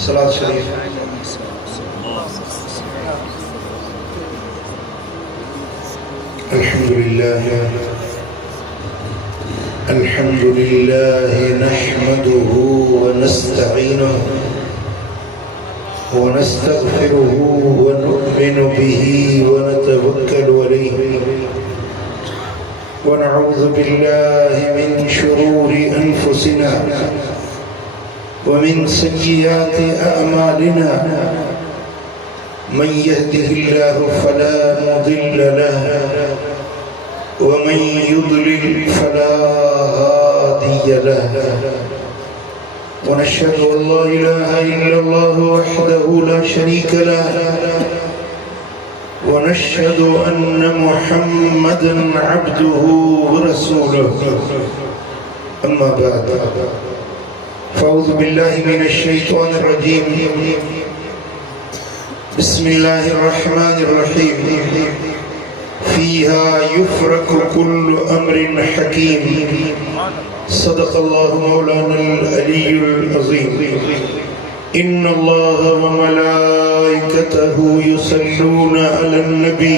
सलात शरीफ। अल्हम्दुलिल्लाह नहमदुहु व नस्तईनुहु व नस्तगफिरुहु व नु'मिनु बिही व नतवक्कलु अलैहि व नऊज़ु बिल्लाहि मिन शुरूरि अनफुसिना वमिन सय्यिआति अअमालिना मन यहदिहिल्लाहु फला मुदिल्ल लहु वमन युद्लिल फला हादिय लहु वनशहदु अल्ला इलाहा इल्लल्लाहु वहदहु ला शरीक लहु वनशहदु अन्न मुहम्मदन अब्दुहु व रसूलुहु अम्मा बाद फ़अऊज़ु बिल्लाहि मिनश शैतानिर रजीम बिस्मिल्लाहिर रहमानिर रहीम फ़ीहा युफ़रक़ु कुल्लु अम्रिन हकीम सदक़ल्लाहु मौलानल अलीयुल अज़ीम इन्नल्लाह व मलाइकतहु युसल्लूना अलन नबी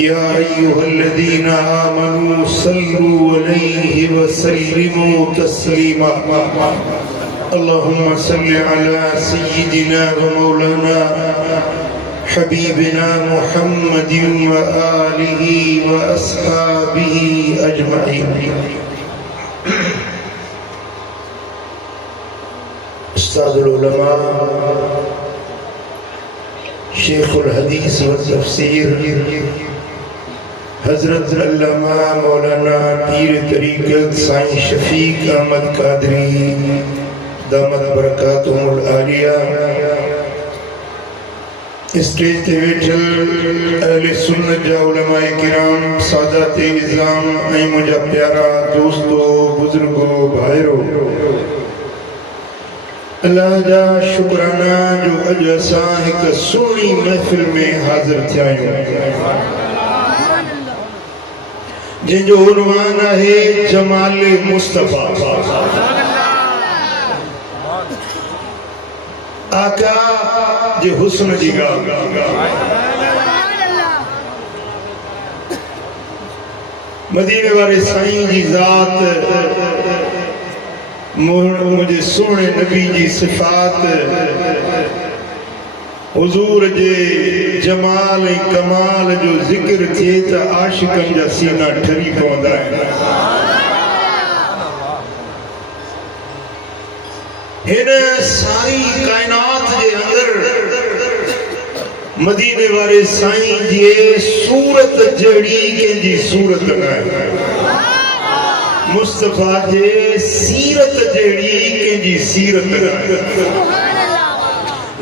या अय्युहल्लज़ीना आमनू सल्लू अलैहि व सल्लिमू तस्लीमा अल्लाहुम्मा सल्लि अला सय्यिदिना व मौलाना हबीबिना मुहम्मदिन व आलिहि व अस्हाबिहि अजमईन। उस्तादुल उलमा शेखुल हदीस व तफसीर हज़रत अल्लामा मौलाना पीर तरीक़त साईं शफीक अहमद कादरी दामत बरकातुहुल आलिया स्टेज ते वेठल अहले सुन्नत जा उलमाए किराम सादाते इज़ाम ऐं मुंहिंजा प्यारा दोस्तो बुजुर्गो भाइरो अल्लाह जा शुक्राना जो अॼु असां हिकु सुहिणी महफ़िल में हाज़िर थिया आहियूं जंहिंजो उन्वान आहे जमाल मुस्तफ़ा। आका जे हुस्न जी ॻाल्हि मदीने वारे साईं जी ज़ात मुझे सोने नबी जी सिफ़ात हुजूर जे जमाल ऐं कमाल जो ज़िक्र थिए त आशिक़नि जा सीना ठरी पवंदा आहिनि। हिन सारी कायनात जे अंदर मदीने वारे साईं जी सूरत जड़ी कंहिंजी सूरत न आहे। मुस्तफ़ा जे सीरत जड़ी कंहिंजी सीरत न आहे।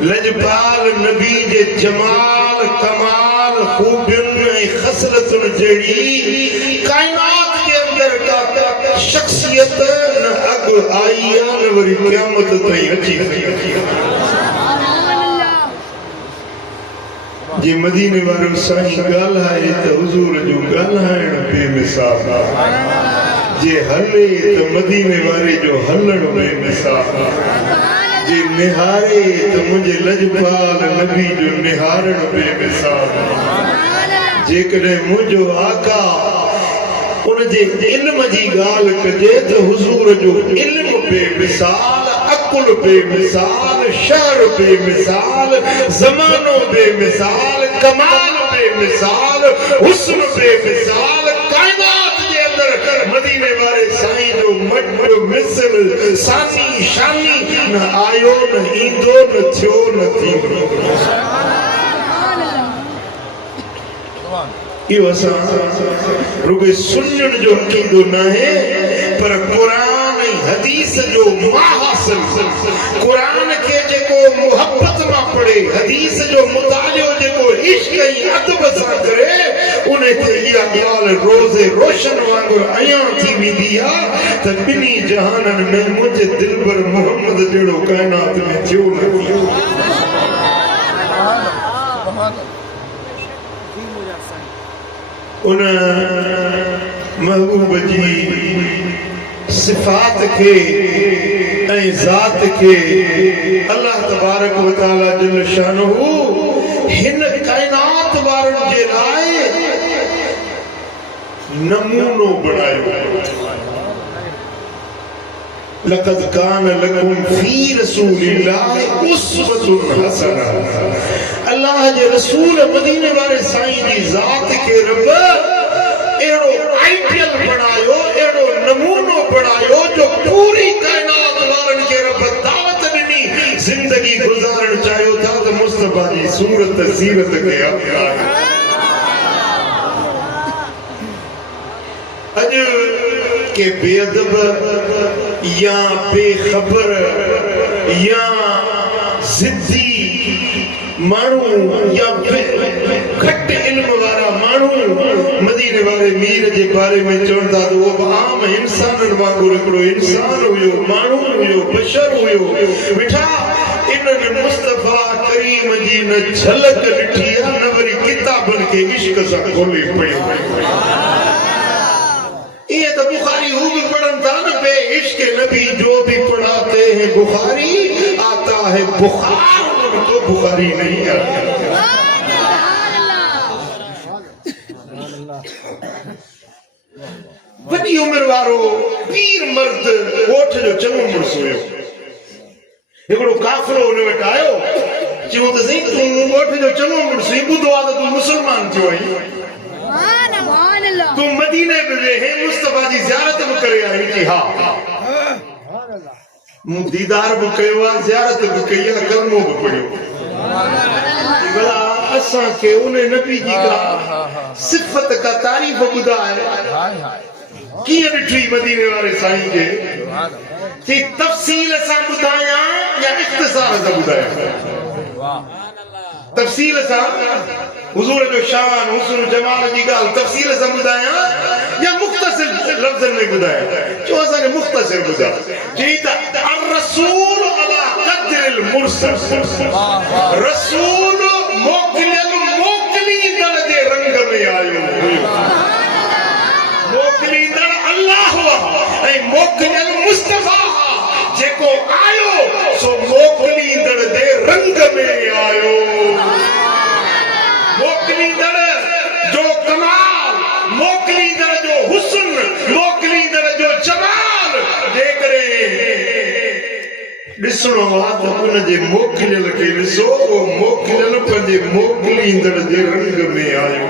लजपाल नबी जे जमाल कमाल खूबियुनि ऐं ख़सलतुनि जड़ी कायनात जे अंदर का शख्सियत न अॻु आई आहे न वरी क़यामत ताईं अची जे मदीने वारो साईं ॻाल्हाए त हुज़ूर जो ॻाल्हाइण बेमिसाल आहे। जे हले त मदीने वारे जो हलण बेमिसाल आहे। जे निहारे त मुंहिंजे लजपाल नबी जो निहारण बेमिसाल आहे। जेकॾहिं मुंहिंजो आका उनजे इल्म जी ॻाल्हि कजे त हुज़ूर जो इल्म बेमिसाल, अकुल बेमिसाल, शहर बेमिसाल, ज़मानो बेमिसाल, कमाल बेमिसाल, हुस्न बेमिसाल। कायनात जे अंदर मदीने वारे साईं जो मड मिसल सानी शानी न आयो न ईंदो न थियो न थींदो। इहो असां रुॻो सुञण जो अक़ीदो न आहे पर क़ुरान ऐं हदीस जो माहासिल क़ुरान खे जेको मुहब्बत मां पढ़े, हदीस जो मुतालियो जेको इश्क ऐं अदब सां करे, उन ते इहा ॻाल्हि रोज़े रोशन वांगुरु अयां थी वेंदी आहे त ॿिन्ही जहाननि में मुंहिंजे दिलबर मोहम्मद जहिड़ो काइनात में थियो न थियो। उन महबूब जी सिफ़ात खे ऐं ज़ात के अल्लाह तबारक व तआला जल शानहू हिन कायनात वारन जे लाइ नमूनो बनायो लक़द कान लकुम फी रसूलिल्लाहि उस्वतुन हसना अल्लाह जे रसूल मदीने वाले साईं जी ज़ात के रब एड़ो आइडियल बनायो एड़ो नमूनो बनायो जो पूरी कायनात वारन के रब दावत ॾिनी जिंदगी गुजारण चाहियो था तो मुस्तफा जी सूरत सीरत के अपनायो अज के बेअदब या बेखबर या जिद्दी मानू या घट इल्म वारा मानू मदीने वाले मीर जे बारे में चवंदा तो वो आम इंसान वांगुरु हिकिड़ो इंसान हुयो मानू हुयो बशर हुयो बेटा इन्हनि मुस्तफा करीम जी न झलक ॾिठी आहे न वरी किताबनि खे इश्क सां खोले पढ़ियो ये तो बुखारी हूँ भी पढ़न था न बे इश्क नबी जो भी पढ़ाते हैं बुखारी आता है बुखार तो बुखारी नहीं आता वॾी उम्र वारो पीर मर्द ओठ जो चङो मुड़स हुयो हिकिड़ो काफ़िलो हुन वटि आयो चयो त साईं तूं ओठ जो चङो मुड़स ॿुधो आहे त तूं मुस्लमान थियो आहीं तू मदीने में रहे मुस्तफा जी ज़ियारत भी करे आई जी हां मु दीदार भी कयो आहे ज़ियारत भी कई आहे कलमो भी पढ़ियो भला असां के उन नबी जी का सिफत का तारीफ ॿुधाए कीअं ॾिठी मदीने वारे साईं खे कि तफसील सां ॿुधाया या इख्तिसार सां ॿुधाया तफसील सां हुजूर जो शान हुस्न जमाल जी ॻाल्हि तफसील सां ॿुधाया या मुख्तसिर लफ़्ज़नि में ॿुधाया जो असांखे मुख्तसिर ॿुधा चई त अर्रसूल अला क़द्रिल मुरसल रसूल मोकिलियल मोकिलींदड़ जे रंग में आयो हुयो मोकिलींदड़ अल्लाह ऐं मोकिलियल मुस्तफा जेको आयो सो मोकिलींदड़ जे रंग में आयो मोकिलींदड़ जो कमाल मोकिलींदड़ जो हुस्न मोकिलींदड़ जो जमाल जेकरे ॾिसणो आहे त उन जे मोकिलियल खे ॾिसो उहो मोकिलियल पंहिंजे मोकिलींदड़ जे रंग में आयो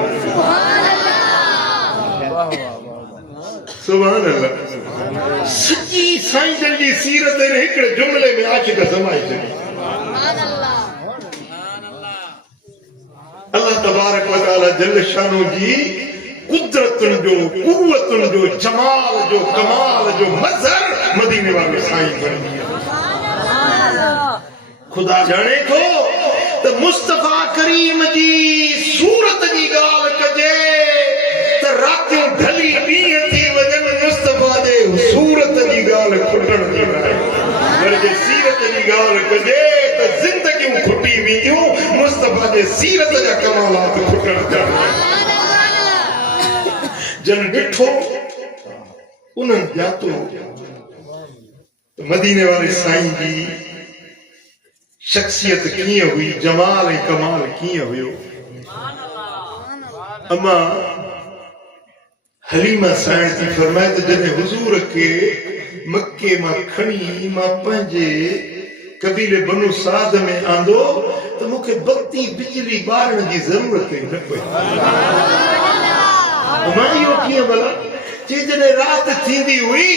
सुभान अल्लाह सची साईं जन जी सीरत हिकिड़े जुमले में आशिक़ समाए छॾी अल्लाह तबारक व तआला जल शानो जी कुदरतुन जो कुव्वतुन जो जमाल जो कमाल जो मज़हर मदीने वाले साईं बनी खुदा जाने थो त मुस्तफा करीम जी सूरत जी ॻाल्हि कजे त रातियूं ढली ॾींहं थी वञनि मुस्तफा जे सूरत जी ॻाल्हि खुटण जी नाहे पर जे सीरत जी ॻाल्हि कजे त ज़िंदगियूं खुटी वेंदियूं मुस्तफा जे सीरत जा कमालात खुटण जा जन ॾिठो उन्हनि ॼातो मदीने वाले साईं जी शख्सियत कीअं हुई जमाल ऐं कमाल कीअं हुयो अमा हलीमा साईं थी फरमाए त जॾहिं हुजूर खे मक्के मां खणी मां पंहिंजे कबीले बनु साद में आंदो त मूंखे बत्ती बिजली ॿारण जी ज़रूरत ई न पई मां इहो कीअं भला चई जॾहिं राति थींदी हुई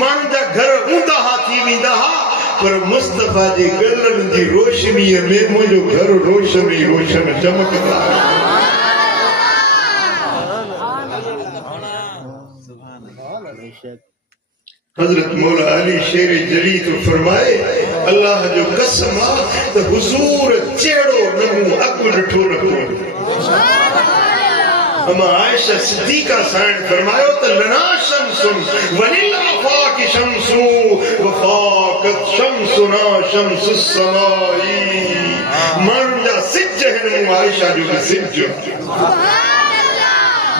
माण्हुनि जा घर ऊंदा हा थी वेंदा हा पर मुस्तफा जे गलनि जी रोशनीअ में मुंहिंजो घर रोशन ई रोशन चमकंदा हजरत मौला अली शेर जली तो फरमाए अल्लाह जो कसम त हुजूर जहिड़ो नमू अॻु ॾिठो न को अमा आयशा सिद्दीका साईं फरमायो त लना शम्सुन वलिल आफाक शम्सु वफाकत शम्सुना शम्सुस समाई माण्हुनि जा सिज हिन आयशा जो सिज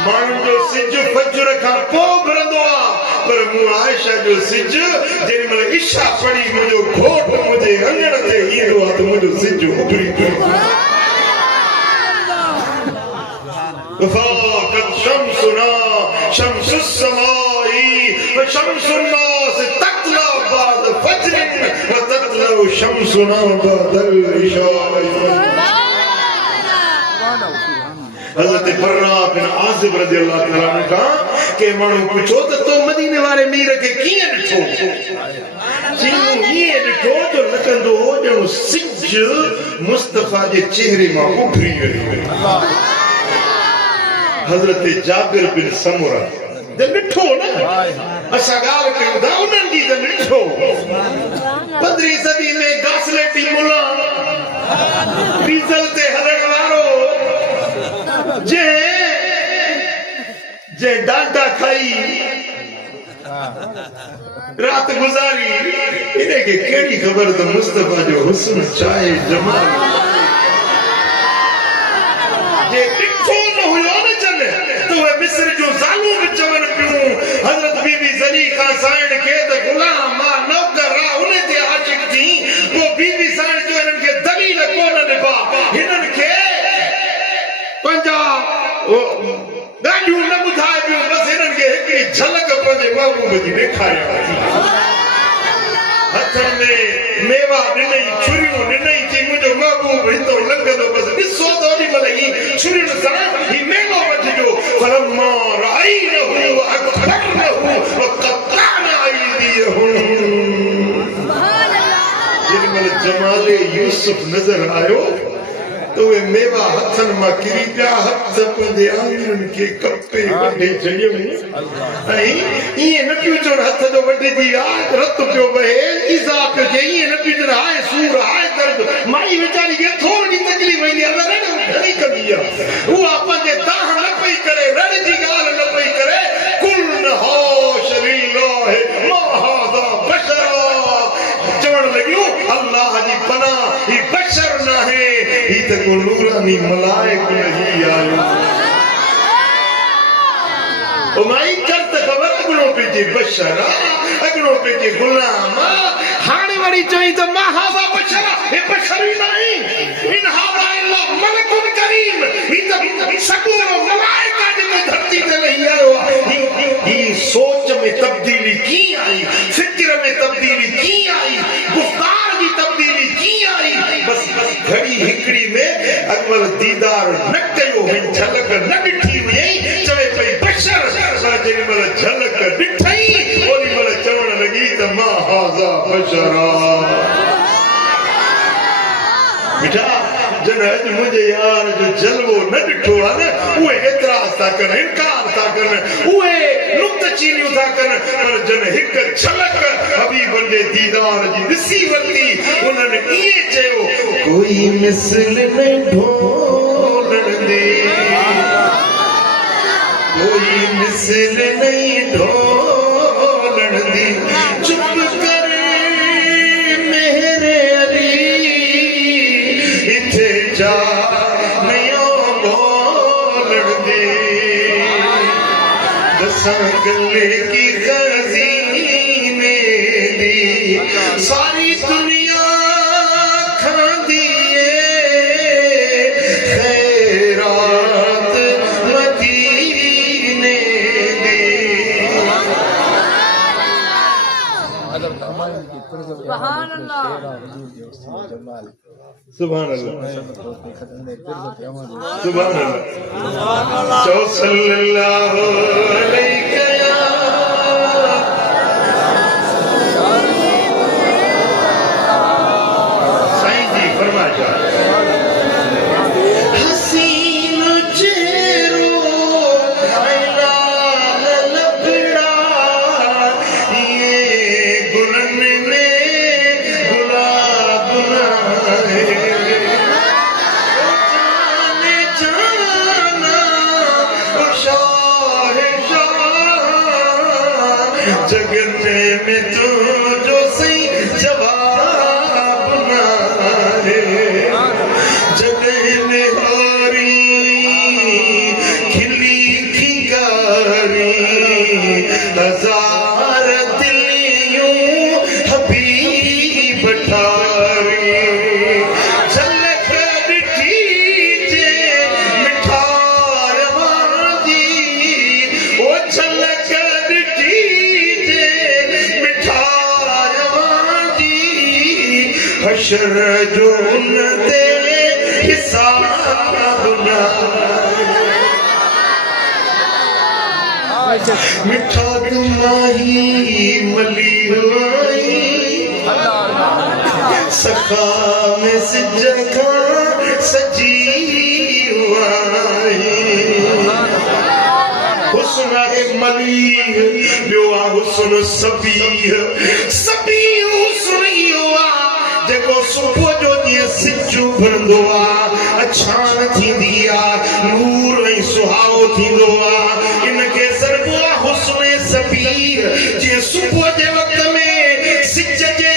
माण्हुनि जो सिज फजर खां पोइ घिरंदो आहे पर मु आयशा जो सिज जेन मल इशा पड़ी मुझो घोट मुझे अंगण ते ईंदो आ तो मुझो सिज उभरी वफाकत शम्सुना शम्सुस समाई व शम्सुन्नास तत्ला बाद फज्र व तत्ला शम्सुना बादल इशाई। हज़रत बर्रा बिन आज़िब रज़ियल्लाहु तआला ने कहा के माण्हू पुछो त तो मदीने वारे मीर खे कीअं ॾिठो चईं ईअं ॾिठो जो लॻंदो हो ॼणो सिज मुस्तफ़ा जे चेहरे मां उभरी वियो। हज़रत जाबिर बिन समुरा ॾिठो न असां ॻाल्हि कयूं था उन्हनि जी त ॾिठो 15वीं सदी में गासलेटी मुला डीज़ल ते हलण वारो जे डांडा खाई रात गुजारी इन्हें के केड़ी खबर तो मुस्तफा जो हुस्न चाहे जमाल जे ॾिठो न हुयो न चले तो वे मिस्र जो ज़ालू में चवन पियो हज़रत बीबी ज़लीखा साइण के त गुलाम मां नौकर रा उन ते आशिक थी वो बीबी साइण जो इनन के दलील कोन निभा हिनन के पंजा गाड़ियों न बुधाए पियो बस हिनन के हिकड़ी झलक पंहिंजे महबूब जी ॾेखारियो हथ में मेवा ॾिनई छुरियूं ॾिनई थी मुंहिंजो महबूब हितो लंघंदो बस ॾिसो त ओॾी महिल ही छुरियुनि सां ही मेवो वठिजो फलम्मा राइनहु अकबरनहु वक़तअना अयदीहुम जेॾी महिल जमाले यूसुफ नज़र आयो तो वे मेवा हथन मां किरी पिया हथ पंहिंजे आंगुरनि खे कपे वढे छॾियऊं ऐं ईअं न पियो चवण हथ जो वढिजी आहे रत पियो बहे ईज़ा पियो थिए ईअं न पियो चवण हाय सूर हाय दर्द माई वीचारी खे थोरी तकलीफ़ ईंदी आहे रड़ घणी कंदी आहे उहा पंहिंजे दाह न पई करे रड़ जी ॻाल्हि न पई करे कुल हाश लिल्लाह मा हाज़ा बशरा चवण लॻियूं अल्लाह जी पनाह ही बशर न आहे ही त को नूरानी मलाइक नहीं आयो ओ माई कर त खबर अगणो पेजे बशरा अगणो पेजे गुलाम हाणे वरी चई त मा हाज़ा बशरा हे बशर ही नहीं इन हाज़ा इल्ला मलकुन करीम ही त सगुरो मलाइका जे धरती ते नहीं आयो ही सोच में तब्दीली की आई फिक्र में तब्दीली की आई गुफ्तार की तब्दीली की आई बस घड़ी हिकड़ी में अकबर दीदार न कयो हिन झलक न ॾिठी वई चवे पई बशर पर जेॾी महिल झलक ॾिठई ओॾी महिल चवण लॻी त मा हाज़ा बशरा बेटा जन अॼु मुंहिंजे यार जो जलवो न ॾिठो आहे न उहे एतिराज़ था कनि इनकार था कनि उहे नुक्तचीनियूं था कनि पर जन हिकु झलक हबीबनि जे दीदार जी ॾिसी वरिती उन्हनि ईअं चयो कोई मिसल न ढोलण दे कोई मिसल नहीं ढोलण दे चुप कर मेरे अली इथे जा नयो बोलण दे दसां गले की खज़ीने दी सारी दुनिया खांदी खैरात मदीने दी सुभान अल्लाह सुभान अल्लाह सुभान अल्लाह सल्लल्लाहु अलैहि या साईं जी फरमाया हसीन चेहरो ऐला लफड़ा ये गुलन ने गुलाब बनाए जाने जाना शाह जगते में तू जो सही जवाब ना है जगह में हारी खिली खिकारी हजार हशर जो उन ते हिसाब ना मिठा माही मली सखा में सिजखा सजी हुस्न मली ॿियो आहे हुस्न सबीह सबीह हुस्न इहो आहे जेको सुबुह जो जीअं सिज उभरंदो आहे अछाण थींदी आहे नूर ऐं सुहावो थींदो आहे इनखे सरबो आहे हुस्न सबीह जीअं सुबुह जे वक़्त में सिज जे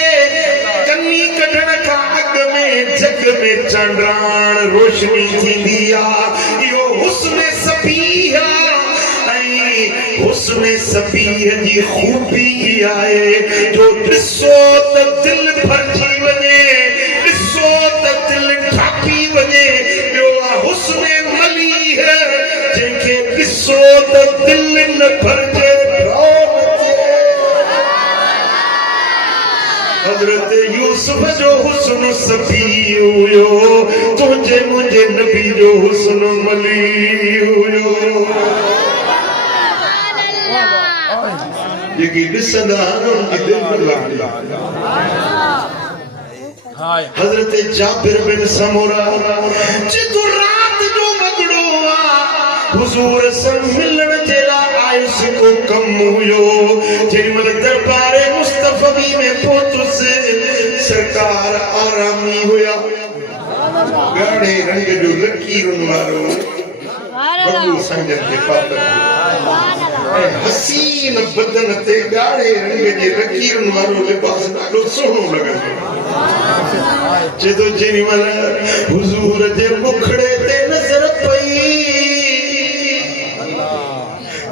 कनी कढण खां अॻु में जग में चंडाण रोशनी थींदी आहे इहो हुस्न सबीह आहे हुस्न सबीह जी खूबी आहे जो ॾिसो त दिलि भरिजी वञे ॾिसो त दिलि ठापी वञे ॿियो आहे हुस्न मलीह जंहिंखे ॾिसो त दिलि न भरिजे हज़रत यूसुफ जो हुस्न सबीह हुयो तुंहिंजे मुंहिंजे नबी जो हुस्न मलीह हुयो जेकी ॾिसंदा उनजी दिलि न लॻंदी हज़रत जाबिर बिन समूरा जेको रात जो वॻड़ो आहे हुज़ूर सां मिलण जे लाइ आयुसि को कमु हुयो जेॾीमहिल दरबारे मुस्तफ़वी में पहुतुसि सरकार आरामी हुया ॻाढ़े रंग जो लकीरुनि वारो वॻो संगत जे पातल हसीन बदन ते ॻाढ़े रंग जे लकीरुनि वारो लिबास ॾाढो सुहिणो लॻंदो जेतो जेॾीमहिल हुज़ूर जे मुखड़े ते नज़र पई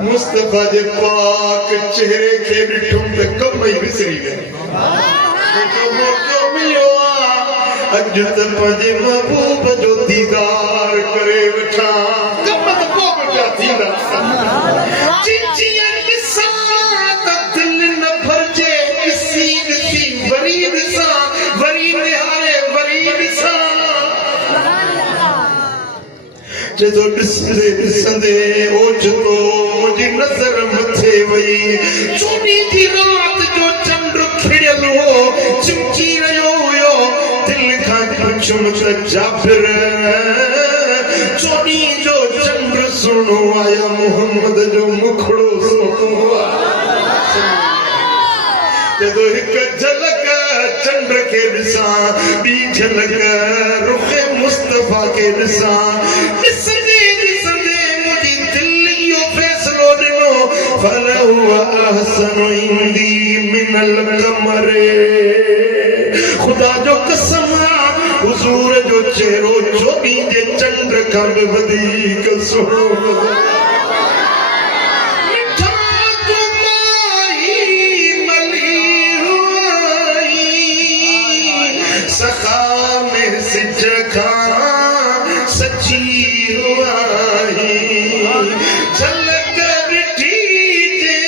मुस्तफ़ा जे पाक चेहरे खे ॾिठुमि त कम ई विसरी वियो मौक़ो मिलियो आहे अॼु त पंहिंजे महबूब जो दीदार करे वेठा कम त पोइ बि पिया थींदा जदो ॾिसंदे ॾिसंदे ओचितो मुंहिंजी नज़र मथे वई चोॾहीं जी रात जो चंड खिड़ियल हो चिमकी रहियो हुयो दिलि खां पुछुमि त जाबिर चोॾहीं जो चंड सुहिणो आया मोहम्मद जो मुखड़ो सुहिणो जदो हिकु झलक चंड खे ॾिसां ॿी झलक रुख़ मुस्तफ़ा खे ॾिसां ॾिसंदे ॾिसंदे मुंहिंजी दिलि इहो फ़ैसिलो ॾिनो फलहुव अहसनु इंदी मिनल क़मर ख़ुदा जो कसम आहे हुज़ूर जो चेहरो चोॾहीं जे चंड खां बि वधीक सुहिणो सखा में सिज खां सची हुआही झलक ॾिठी जे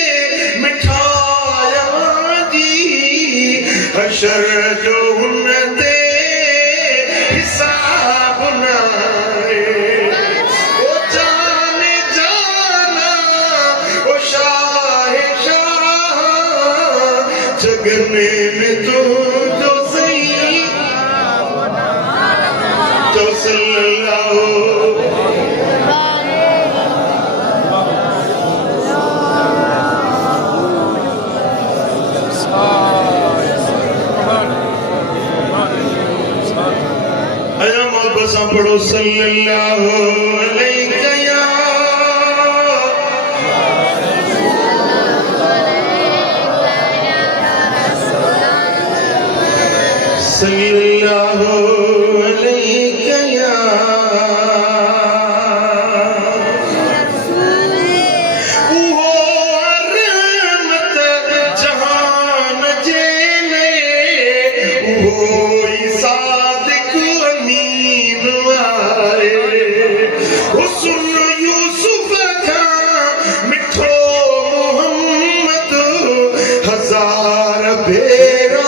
मिठाया जी हशर जो हुन ते हिसाब न ओ जाने जाना ओ शाह शाह जगने में तू जो पढ़ो सल्लल्लाहु अलैहि सल्लल्लाहु अलैहि वो रहमत जहान जे ले वो सादिक अमीन आए हुस्न यूसुफ का मिठो मोहम्मद हजार भेरा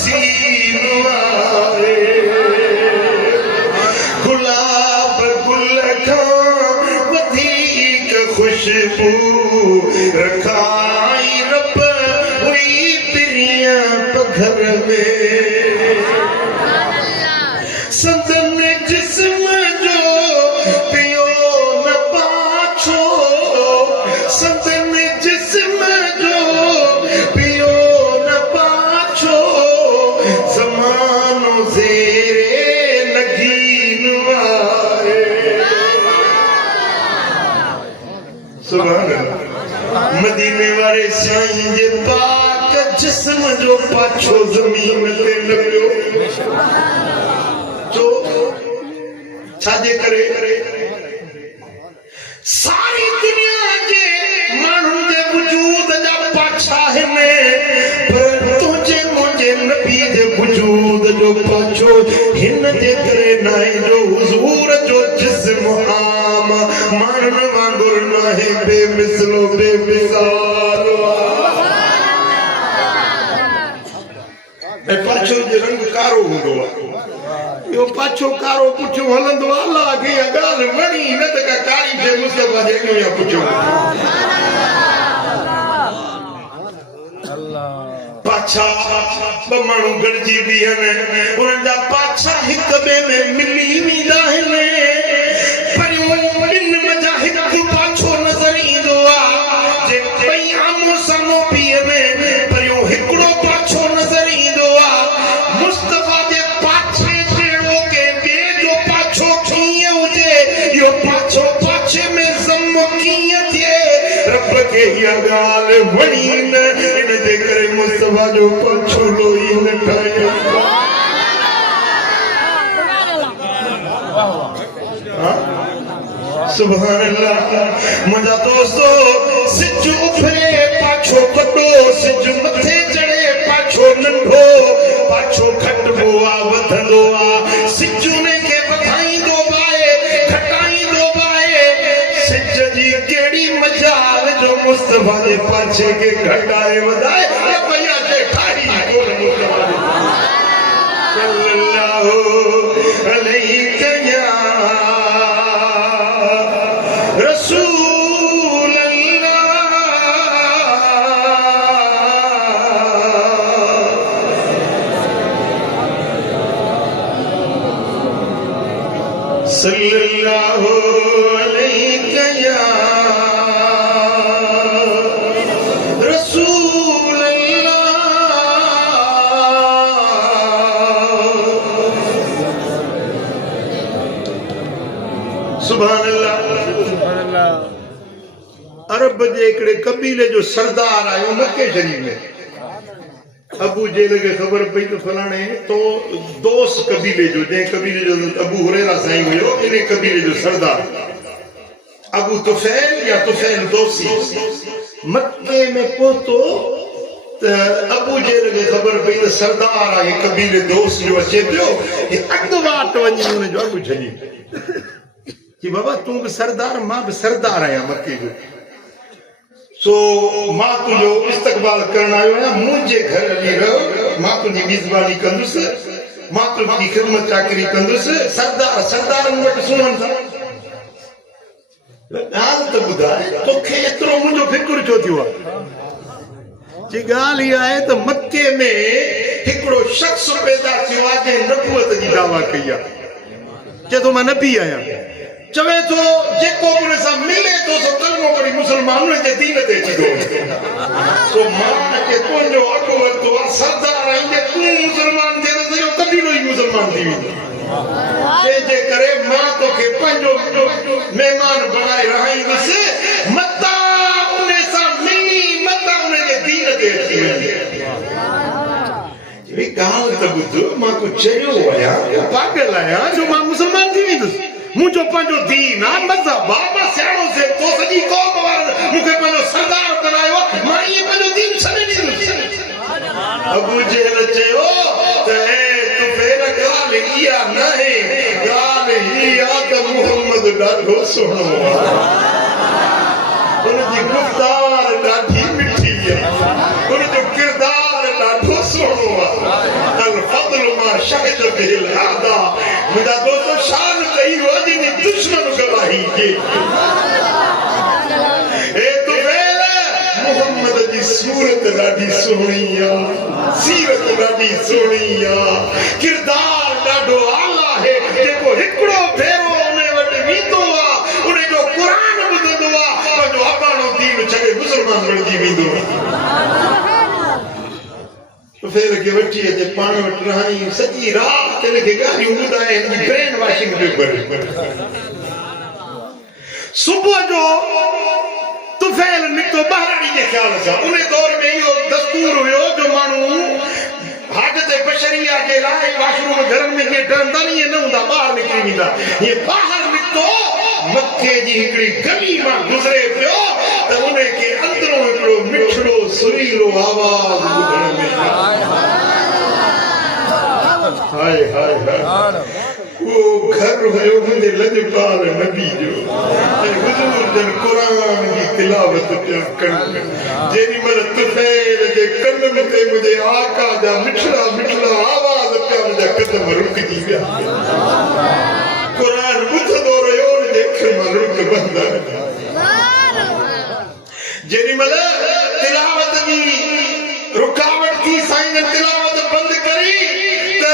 हसीन वारे गुलाब गुल खां वधीक खुशबू रखाई रब हुई पिरिया पघर में संदन जिस्म जो पियो न पाछो संदन जिस्म जो पियो न पाछो ज़मानो ज़ेरे नगीन वारे सुभान अल्लाह मदीने वाले साईं जे पाक जिस्म जो पाछो ज़मीन ते लॻियो जो छाजे करे सारी दुनिया जे माण्हुनि जे वजूद जा पाछा आहिनि पर तुंहिंजे मुंहिंजे नबी जे वजूद जो पाछो हिन जे करे न आहे जो हुज़ूर जो जिस्म आम माण्हुनि वांगुरु न आहे बेमिसलो बेमिसाल ऐं पाछो जो रंग कारो हूंदो आहे यो पाछो कारो पुठियो हलंदो अल्लाह खे ॻाल्हि वणी न त का कारी जे मुस्तफा जे अॻियो या पुठियो पाछा ॿ माण्हू गॾिजी बीहनि उन्हनि जा पाछा हिक ॿिए में मिली वेंदा आहिनि परियूं ॿिनि मज़ा हिकु पाछो नज़र ईंदो आहे जे ॿई आमो साम्हूं बीहनि परियूं हिकिड़ो पाछो नज़र ईंदो आहे मुस्तफा जे पाछे पाछो पाछे में ज़म कीअं थिए रब खे इहा ॻाल्हि वणी न इन जे करे मुस्तफा जो पाछो लोई न ठाहियो सुभान अल्लाह मुंहिंजा दोस्तो सिज उभरे पाछो वॾो सिज मथे चढ़े पाछो नंढो पाछो खटबो आहे वधंदो आहे सिज उन खे वधाईंदो केड़ी मजाल जो मुस्तफा जे पाछे के घटाए वधाए भैया जे ठाही कोन मुस्तफा सल्लल्लाहु अलैहि या रसूल अल्लाह सल्लल्लाहु अलैहि या सुभान अल्लाह अरब जे हिकिड़े कबीले जो सरदार आयो मक्के शरीफ में अबू जेल खे ख़बर पई त फलाणे तो दोस्त कबीले जो जंहिं कबीले जो अबू हुरैरा साईं हुयो इन कबीले जो सरदार अबू तुफैल या तुफैल दोसी मक्के में पहुतो त अबू जेल खे ख़बर पई त सरदार आहे कबीले दोस्त जो अचे पियो अॻु वाट वञी हुनजो अॻु छॾी कि बाबा तू भी सरदार मां भी सरदार आया मक्के जो सो मां तुझो इस्तकबाल करना आयो आया मुझे घर हली रहो मां तुझी मेजबानी कंदुस मां तुझी खिदमत चाकरी कंदुस सरदार सरदार वट सुणन था ॻाल्हि त ॿुधाए तोखे एतिरो मुंहिंजो फिक्र छो थियो आहे जी ॻाल्हि इहा आहे त मक्के में हिकिड़ो शख़्स पैदा थियो आहे जंहिं नबूअत जी दावा कई आहे चए थो मां नबी आहियां चवे तो जेको उन सां मिले तो सो कलमो पढ़ी मुसलमाननि जे दीन ते अची थो सो मां के तुंहिंजो अॻु वरितो आहे सरदार आहीं तूं मुसलमान थिए त सॼो कबीलो ई मुसलमान थी वेंदो जंहिंजे करे मां तोखे पंहिंजो महिमान बणाए रहाईंदुसि मता उन सां मिली मता उन जे दीन ते अची वेंदी ॻाल्हि त ॿुध मां को चयो आहियां पागल आहियां जो मां मुसलमान थी वेंदुसि मुझो पंहिंजो दीन आहे मज़हब आहे मां सियाणो से तो सॼी क़ौम वारनि मूंखे पंहिंजो सरदार बनायो आहे मां ईअं पंहिंजो दीन छॾे ॾींदुसि अबू जहल चयो त तुफैल ॻाल्हि इहा न आहे ॻाल्हि हीअ आहे त मुहम्मद ॾाढो सुहिणो आहे उनजी गुफ़्तार ॾाढी मिठी आहे उनजो किरदार ॾाढो सुहिणो आहे लिखे ए तुफैल मोहम्मद जी सूरत ॾाढी सुहिणी आहे सीरत ॾाढी सुहिणी आहे किरदार ॾाढो आला है जेको हिकिड़ो भेरो उन वटि वेंदो आहे उन जो क़ुरान ॿुधंदो आहे पंहिंजो अबाणो दीन छॾे मुस्लमान बणिजी वेंदो तुफैल खे वठी अचे पाण वटि रहाई सॼी राति हिनखे ॻाल्हियूं ॿुधाए हिनजी ब्रेन वॉशिंग पियो करे सुबुह जो तुफैल निकितो ॿाहिराणी जे ख़्याल सां उन दौर में इहो दस्तूर हुयो जो माण्हू हाजत बशरिया जे लाइ वाशरूम घरनि में जीअं डरंदा ईअं न हूंदा ॿाहिरि निकिरी वेंदा हीअं ॿाहिरि निकितो मथे जी हिकिड़ी गली मां गुज़रे पियो त उनखे अंदरों हिकिड़ो मिठड़ो सुरीलो आवाज़ ॿुधण में हाय हाय हाय वो घर हुयो मुंहिंजे लजपाल नबी जो ऐं हुज़ूर जन क़ुरान जी तिलावत पिया कनि जेॾी महिल तुफैल जे कननि ते मुंहिंजे आका जा मिठड़ा मिठड़ा आवाज़ पिया मुंहिंजा कदम रुकिजी विया क़ुरान ॿुधंदो रहियो हुनजे अखियुनि मां रुक बंदि जेॾी महिल तिलावत जी रुकावट थी साईं जन तिलावत बंदि करी त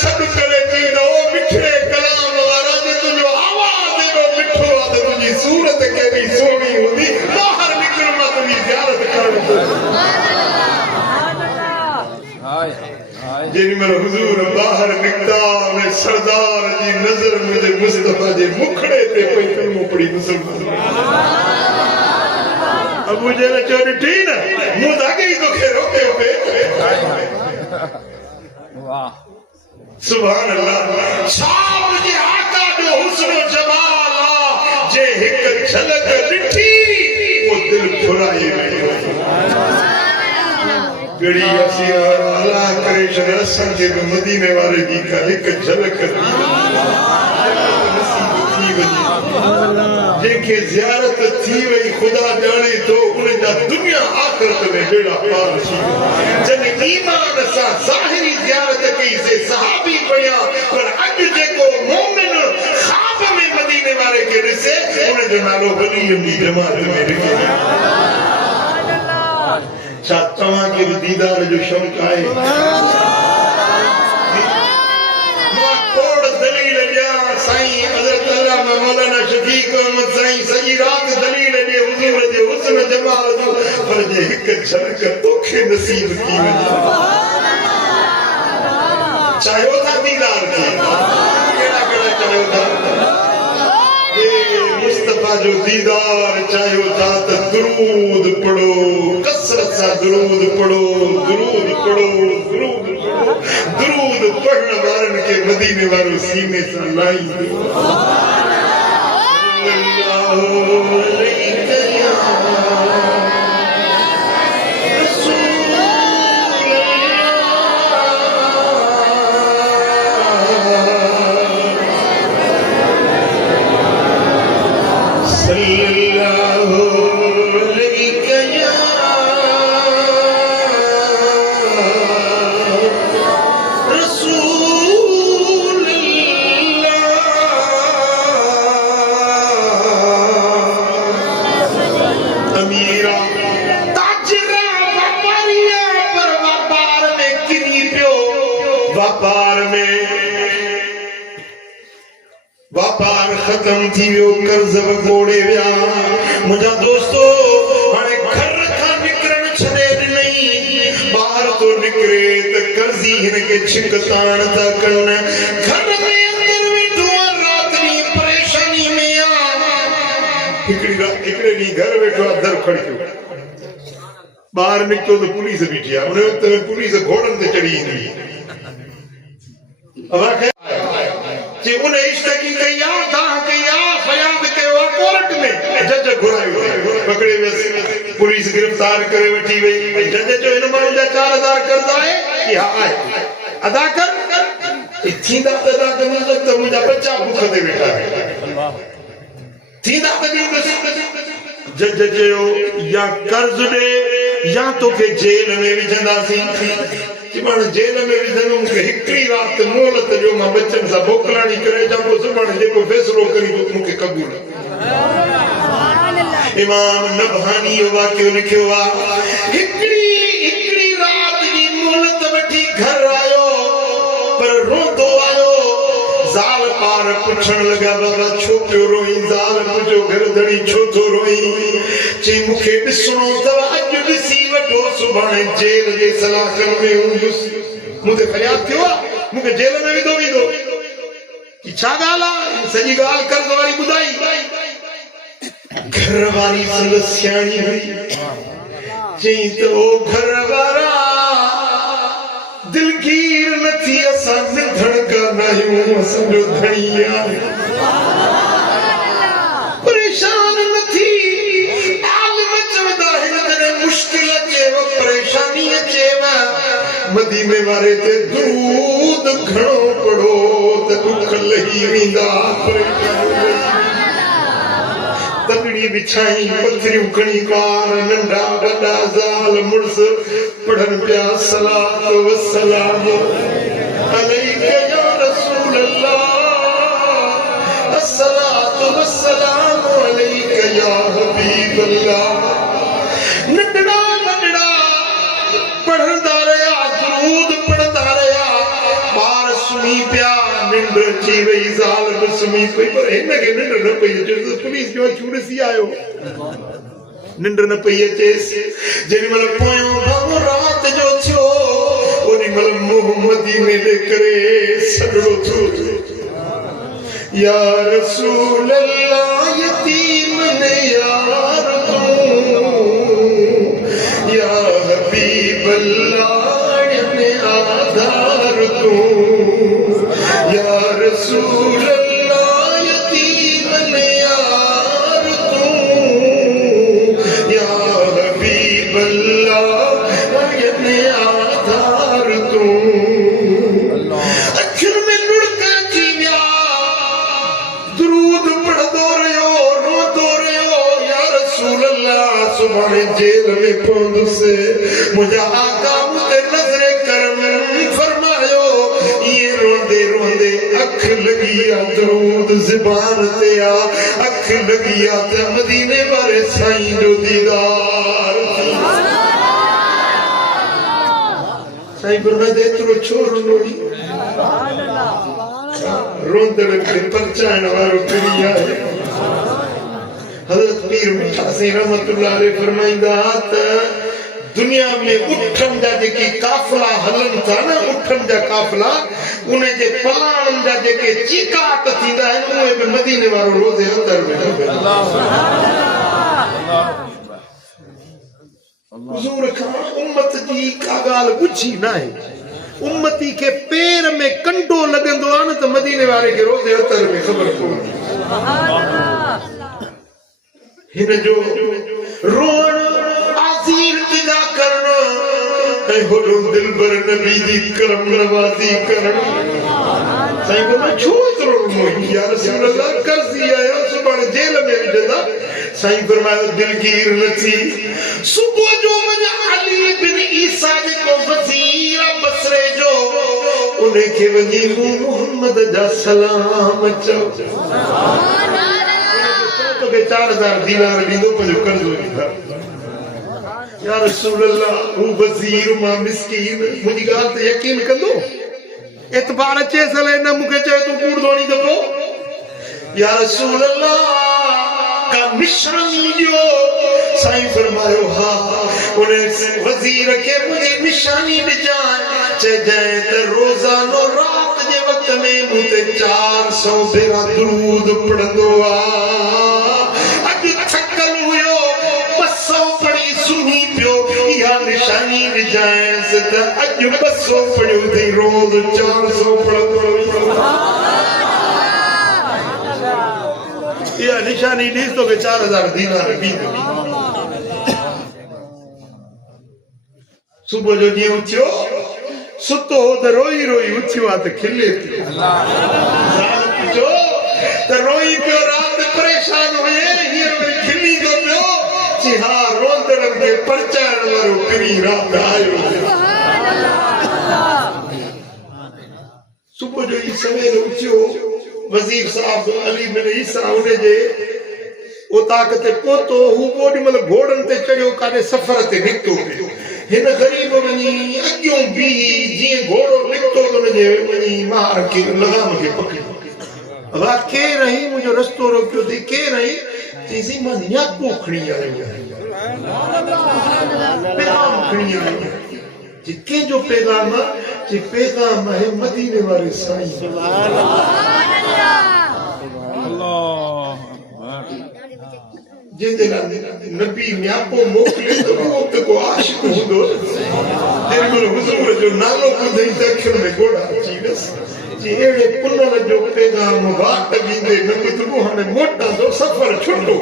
सभु करे चईंदा ओ मिठड़े कलाम वारा जे तुंहिंजो आवाज़ एॾो मिठो आहे त तुंहिंजी सूरत केॾी सुहिणी हूंदी ॿाहिरि निकिर मां तुंहिंजी ज़ियारत करणु जेॾी महिल हुज़ूर ॿाहिरि निकिता उन सरदार जी नज़र मुंहिंजे मुस्तफ़ा जे मुखड़े ते पई कलमो पढ़ी मुसलमान अबू जहल चयो ॾिठी न मूं त अॻे ई तोखे रोकियो पिए वाह सुभान अल्लाह शाम जे आका जो हुस्न जमाल आ जे हिक झलक ॾिठी वो दिल फुराए वियो गड़ी असी अल्लाह करे छॾ असां खे बि मदीने वारे जी का हिक झलक जेके ज़ियारत थी वई खुदा जाने तो उन जा दुनिया आखिरत में बेड़ा पार थी जन ईमान सां ज़ाहिरी ज़ियारत कई से सहाबी बणिया पर अॼु जेको मोमिन ख़्वाब में मदीने वारे खे ॾिसे उन जो नालो वलीअ जी जमात में लिखे छा तव्हांखे बि दीदार जो शौक़ु आहे मौलाना शफीक अहमद साईं सॼी राति दलील ॾे हुज़ूर जे हुस्न जमाल जो पर जे हिक झलक तोखे नसीब थी वञे चाहियो था दीदार खे कहिड़ा कहिड़ा चाहियो था मुस्तफ़ा जो दीदार चाहियो था त दुरूद पढ़ो कसरत सां दुरूद पढ़ो दुरूद पढ़ो दुरूद पढ़ो दुरूद पढ़ण वारनि खे मदीने वारो सीने सां लाहींदो व्यापार खत्म थी वियो कर्ज वगोड़े विया मुंहिंजा दोस्तो हाणे घर खां निकिरण छॾे ॾिनई ॿाहिरि तो निकिरे त कर्ज़ी हिनखे छिक ताण था कनि घर में अंदरि वेठो आहे राति ॾींहुं परेशानी में आहे हिकिड़े ॾींहुं घर वेठो आहे दर खड़कियो ॿाहिरि निकितो त पुलिस बीठी आहे उन वक़्त में पुलिस घोड़नि ते चढ़ी ईंदी जे उन इश्तकी कई आहे दाह कई आहे फरियाद कयो आहे कोर्ट में जज घुरायो पकड़े वियसि पुलिस गिरफ्तार करे वठी वई जज जो हिन माण्हू जा 4000 कर्ज़ आहे कि हा आहे अदा कर थींदा त अदा कंदुसि त मुंहिंजा बच्चा बुख ते वेठा आहिनि थींदा त ॾींदुसि जज चयो या कर्ज़ ॾे या तोखे जेल में विझंदासीं कि माण्हू जेल में विझंदो मूंखे हिकिड़ी हिकड़ी रात मोहलत जो मां बच्चन सा मोकलाणी करे जाबो सुभाणे जेको फैसलो करी तो मुके कबूल इमाम नबहानी यो वाक्य लिखियो आ हिकड़ी रात जी मोहलत वठी घर आयो पर रोंदो आयो ज़ाल पार पुछण लगा बाबा छो पियो रोई ज़ाल मुंहिंजो घर धणी छो थो रोई चई मूंखे ॾिसणो अथव अॼु ॾिसी वठो सुभाणे जेल जे सलाखनि में हूंदुसि मुझे फरियाद थियो मुझे जेल में विधो विधो कि छा ॻाल्हि आहे सॼी ॻाल्हि कर्ज़ वारी ॿुधाई घर वारी संदसि सियाणी हुई चई त ओ घर वारा दिलगीर न थी असां निंढण कान आहियूं असांजो धणी आहे परेशान न थी आलिम चवंदा आहिनि जॾहिं मुश्किल अचेव परेशानी अचेव मदीने वारे ते दूध घणो पढ़ो त दुख लही वेंदा तगड़ी बिछाई पथरियूं खणी कार नंढा वॾा ज़ाल मुड़स पढ़न पिया सलात व सलाम अलैका या रसूल अल्लाह अस्सलातु व सलाम अलैका या हबीब अल्लाह नंढड़ा नंढड़ा पढ़ंदा रहिया दुरूद पढ़ंदा रहिया ॿार सुम्ही पिया निंड अची वई ज़ाल बि सुम्ही पई पर हिनखे निंड न पई अचे पुलिस जो अखियूं ॾिसी आयो निंड न पई अचेसि जेॾी महिल पोयों भाउ रात जो थियो ओॾी महिल मोहम्मदी में करे सॻड़ो थियो या रसूल अल्लाह यतीम ने यार तूं या हबीब अल्लाह ने आधार तूं या रसूल अल्लाह यतीम ने यार तूं या हबीब अल्लाह ने आधार तूं अखियुनि में लुढ़क अची विया दुरूद पढ़ंदो रहियो रोंदो रहियो या रसूल अल्लाह सुभाणे जेल में पवंदुसि मुंहिंजा आका मूंखे नज़र करम फरमायो ये रोंदे रोंदे अख लगी आ दरूद ज़बान ते आ अख लगी आ ते मदीने वाले साईं जो दीदार साईं फरमाए एतिरो छो रोंदोड़ी रोंदड़ खे परचाइण वारो पिरी आहे हज़रत पीर मीठा साईं रहमतुल्लाह अलैह फरमाईंदा त दुनिया में उठन जा जेके काफिला हलन था न उठन जा काफिला उन्हें जे पलाण जा जेके चीकाट थींदा आहिनि उहे बि मदीने वारो रोज़े अंदर में हुजूर खां उम्मत जी का ॻाल्हि ॿुधी न आहे उम्मती के पैर में कंडो लगंदो आहे न त मदीने वारे खे रोज़े अंदर में ख़बर पवंदी हिन जो रोण आज़ीर तिदा करणु ऐं होॾो दिलबर नबी जी करम नवाज़ी करणु साईं बोला छो एतिरो रोनो या रसूल अल्लाह कर्ज़ी आया सुभाणे जेल में विझंदा साईं फरमायो दिलगीर न थी सुबुह जो वञा अली बिन ईसा जेको वज़ीर बसरे जो उनखे वञी मोहम्मद जा सलाम चओ तोखे 4000 दीनार ॾींदो पंहिंजो कर्ज़ो ॾींदा या रसूल अल्लाह हू वज़ीर मां मिस्कीन मुंहिंजी ॻाल्हि ते यकीन कंदो एतबार अचेसि हले न मूंखे चए तूं कूड़ धोणी त पोइ या रसूल अल्लाह का निशानी ॾियो साईं फरमायो हा उन वज़ीर खे मुंहिंजी निशानी ॾिजांइ चइजांइ त रोज़ानो रात जे वक़्त में मूं ते 400 भेरा दुरूद पढ़ंदो आहे अॼु थकल हुयो 200 पढ़ी सुम्ही पियो इहा निशानी ॾिजांइसि त अॼु 200 पढ़ियो अथई रोज़ 400 पढ़ंदो इहा निशानी ॾिस तोखे 4000 दीनार ॾींदो सुबुह जो ॾींहुं उथियो सुतो हो त रोई रोई उथियो आहे त खिले पियो त रोई पियो राति परेशान हुए हींअर वरी खिलींदो पियो चई हा रोंदड़नि खे परचाइण वारो पिरी राति आयो सुबह जो ही सवेरे उथियो वजीर साहब अली बिन ईसा उन्हें जे ओ ताकत पोतो हु बोडी मतलब घोड़न ते चढ़ियो काने सफर ते निकतो हिन गरीब वनी अगियों भी जी घोड़ो निकतो तो ने वनी मार के लगाम के पकड़ियो वा के रही मुझे रस्तो रोकियो थी के रही चीसी मन या पोखड़ी आई पैगाम खड़ी आई जिके जो पैगाम है मदीने वाले साईं सुभान अल्लाह जिंदे नबी न्यापो मोकले तो वो तो को आशिक हुंदो तेरे को हुजूर जो नालो ॿुधई दक्षिण में घोड़ा अची वस जी एड़े पुनल जो पैगाम वाट वींदे न ॿुधबो हाणे मोटा जो सफ़र छुटो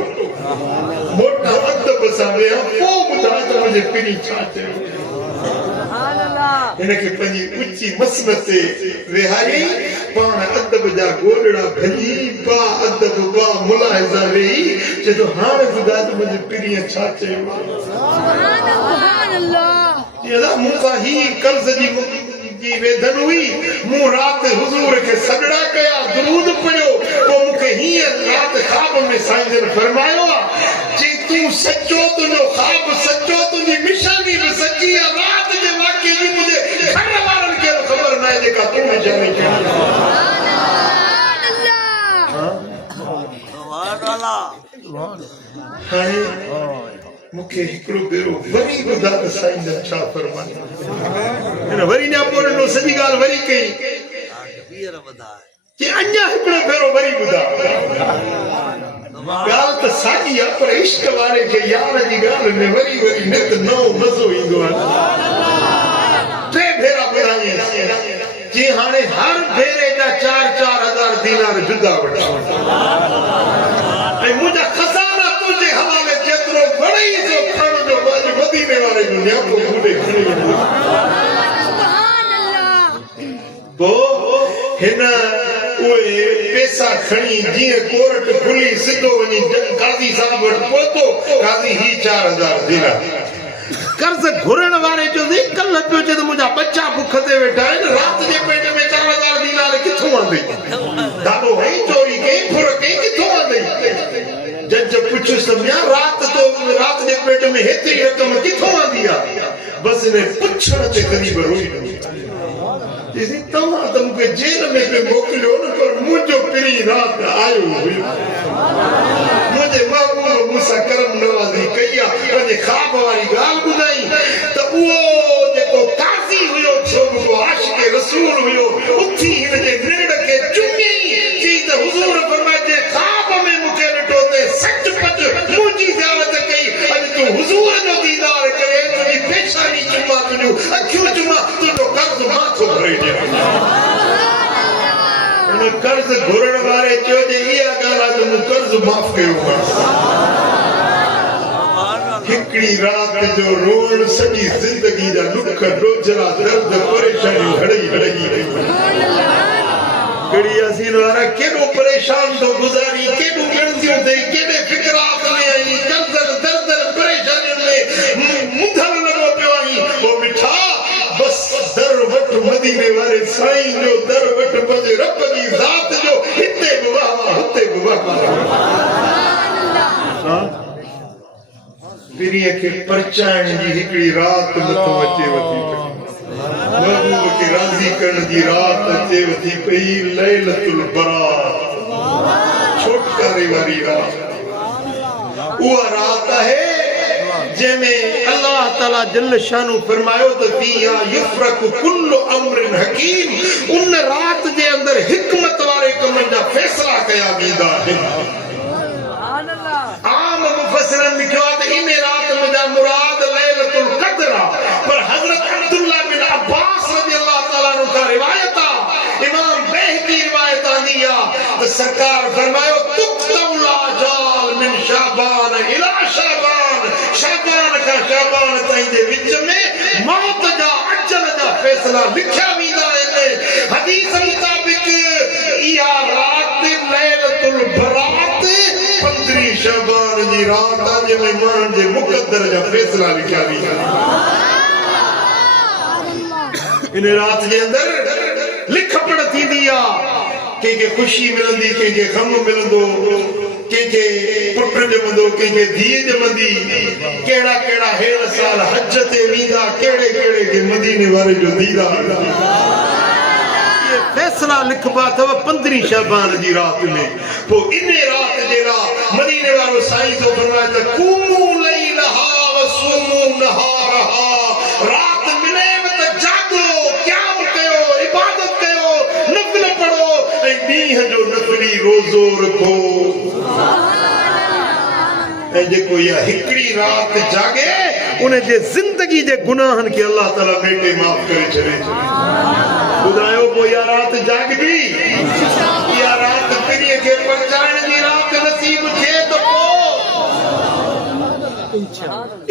मोटा अदब सां विया पोइ ॿुधाए त मुंहिंजे पिनी छा चयो हिनखे पंहिंजी ऊची मसनत ते वेहारी पाण अदब जा गोलड़ा भली बा अदब बा मुलाहिज़ा वेही चयो हाणे ॿुधाए त मुंहिंजे पिनीअ छा चयो सुभान अल्लाह ये मूंसां ही कर्ज़ जी वेदन हुई मूं रात हुजूर के सगड़ा कया दुरूद पढ़ियो तो मुखे ही रात ख्वाब में साईं जन फरमायो जी तू सच्चो तुझो ख्वाब सच्चो तुझी निशानी भी सच्ची है रात जे वाक़े जी मुझे घर वारन के खबर ना है जेका तू में जाने के सुभान अल्लाह हाय मुखे हिकड़ो बेरो वरी ॿुधा त साईं जन छा फरमायो हिन वरी ना पोरनो सॼी ॻाल्हि वरी कई कि अञा हिकड़ो भेरो वरी ॿुधा ॻाल्हि त साॻी आहे पर इश्क वारे खे यार जी ॻाल्हि में वरी वरी नित नओं मज़ो ईंदो आहे टे भेरा ॿुधाई जी हाणे हर भेरे जा 4-4 हज़ार दीनार जुदा वठो ऐं मुंहिंजा खज़ाना तुंहिंजे हवाले जेतिरो घणई जो खण जो मदीने वारे जो न्यापो मूंखे खणी वञो सुभान अल्लाह पोइ हिन उहे पैसा खणी जीअं कोर्ट खुली सिधो वञी काज़ी साहब वटि पहुतो काज़ी ही 4,000 दीनार कर्ज घुरण वारे जो दी कल पियो जे मुंहिंजा बच्चा बुख ते वेठा आहिनि रात जे पेट में 4,000 दीनार किथों आंदई दादो है चोरी कई फुर कई किथों आंदई जज पुछो समझा रात जे पेट में हेतरी रकम किथों आंदी आहे बस ने पुछण ते ग़रीब रोई इसी तमा तुम के जेल में पे मोकलियो न पर मुझो पिरी रात आयो हुई मुझे महबूब मूसा करम नवाज़ी कया मुझे ख्वाब वाली गाल बुधाई तो वो जेको काजी हुयो छोगो आशिक रसूल हुयो उठी हिनजे निरड़ के चुमी चीज हुजूर फरमाए ख्वाब में मुके ॾिठो ते सचपच मुंहिंजी ज़ियारत कई अॼु तू हुजूर जो दीदार करे तुंहिंजी पेशानी चुमा तुंहिंजो अखियूं चुमा तुंहिंजो कर्ज़ माथो भरे ॾियां कर्ज घुरण वारे चयो जे इहा ॻाल्हि आहे त मूं कर्ज़ माफ़ कयो हिकिड़ी रात जो रोण सॼी ज़िंदगी जा दुख डोजरा दर्द परेशानियूं हड़ई कड़ी असीं वारा केॾो परेशान थो गुज़ारी केॾो ॻणितियूं अथई केॾे फिक्रात में आई कर्ज़नि दर्दनि परेशानियुनि में मुंधल लॻो पियो आई ओ मिठा बस दर वट मदीने वारे साईं जो दर वट पंहिंजे रब जी ज़ात जो हिते बि वाह हुते बि वाह पिरीअ खे परचाइण जी हिकिड़ी रात नथो अचे वठी महबूब खे राज़ी करण जी रात अचे वठी पई लैलतुल बरात छोटकारे वारी रात उहा रात आहे जंहिंमें अल्लाह ताला जल शानु फरमायो त फिया युफरकु कुल्लु अम्रिन हकीम उन रात जे अंदर हिकमत वारे कमनि जा फैसला कया वेंदा आहिनि सुभान अल्लाह आम मुफस्सिरन लिखियो आहे त इन रात में जा मुराद लैलतुल क़द्र पर हजरत अब्दुल्लाह बिन अब्बास रज़ियल्लाहु ताला अन्हु का रिवायत आहे इमाम बहकी रिवायत आंदी आहे त सरकार फरमायो तुक्तौला जाल मिन शाबान इला शाबान शाबान का शाबान ताईं जे विच में मौत जा अजल जा फैसला लिखिया वेंदा आहिनि हदीस मुताबिक इहा रात लैलतुल बरात 15 शाबान जी रात आहे जंहिंमें माण्हुनि जे मुक़द्दर जा फैसला लिखिया वेंदा इन रात जे अंदर लिख पढ़ थींदी आ के खुशी मिलंदी के गम मिलंदो के पुट जमंदो के धीअ जमंदी केड़ा केड़ा हेड़ साल हज ते वींदा केड़े केड़े के मदीने वाले जो दीदार ये फैसला लिखबा तव 15 शबान जी रात में वो इने रात जेड़ा मदीने वालो साईं तो फरमाया त कुमू लैलहा व सुमू नहारहा रात मिले त जागो क़याम कयो इबादत कयो नफल पढ़ो ए नीह जो नफली रोजो रखो ए जेको या हिकड़ी रात जागे उन्हें जे जिंदगी जे गुनाहन के अल्लाह ताला बेटे माफ करे छड़े बुधायो को या रात जागदी या रात पिरिय के परचाण जी रात नसीब थे तो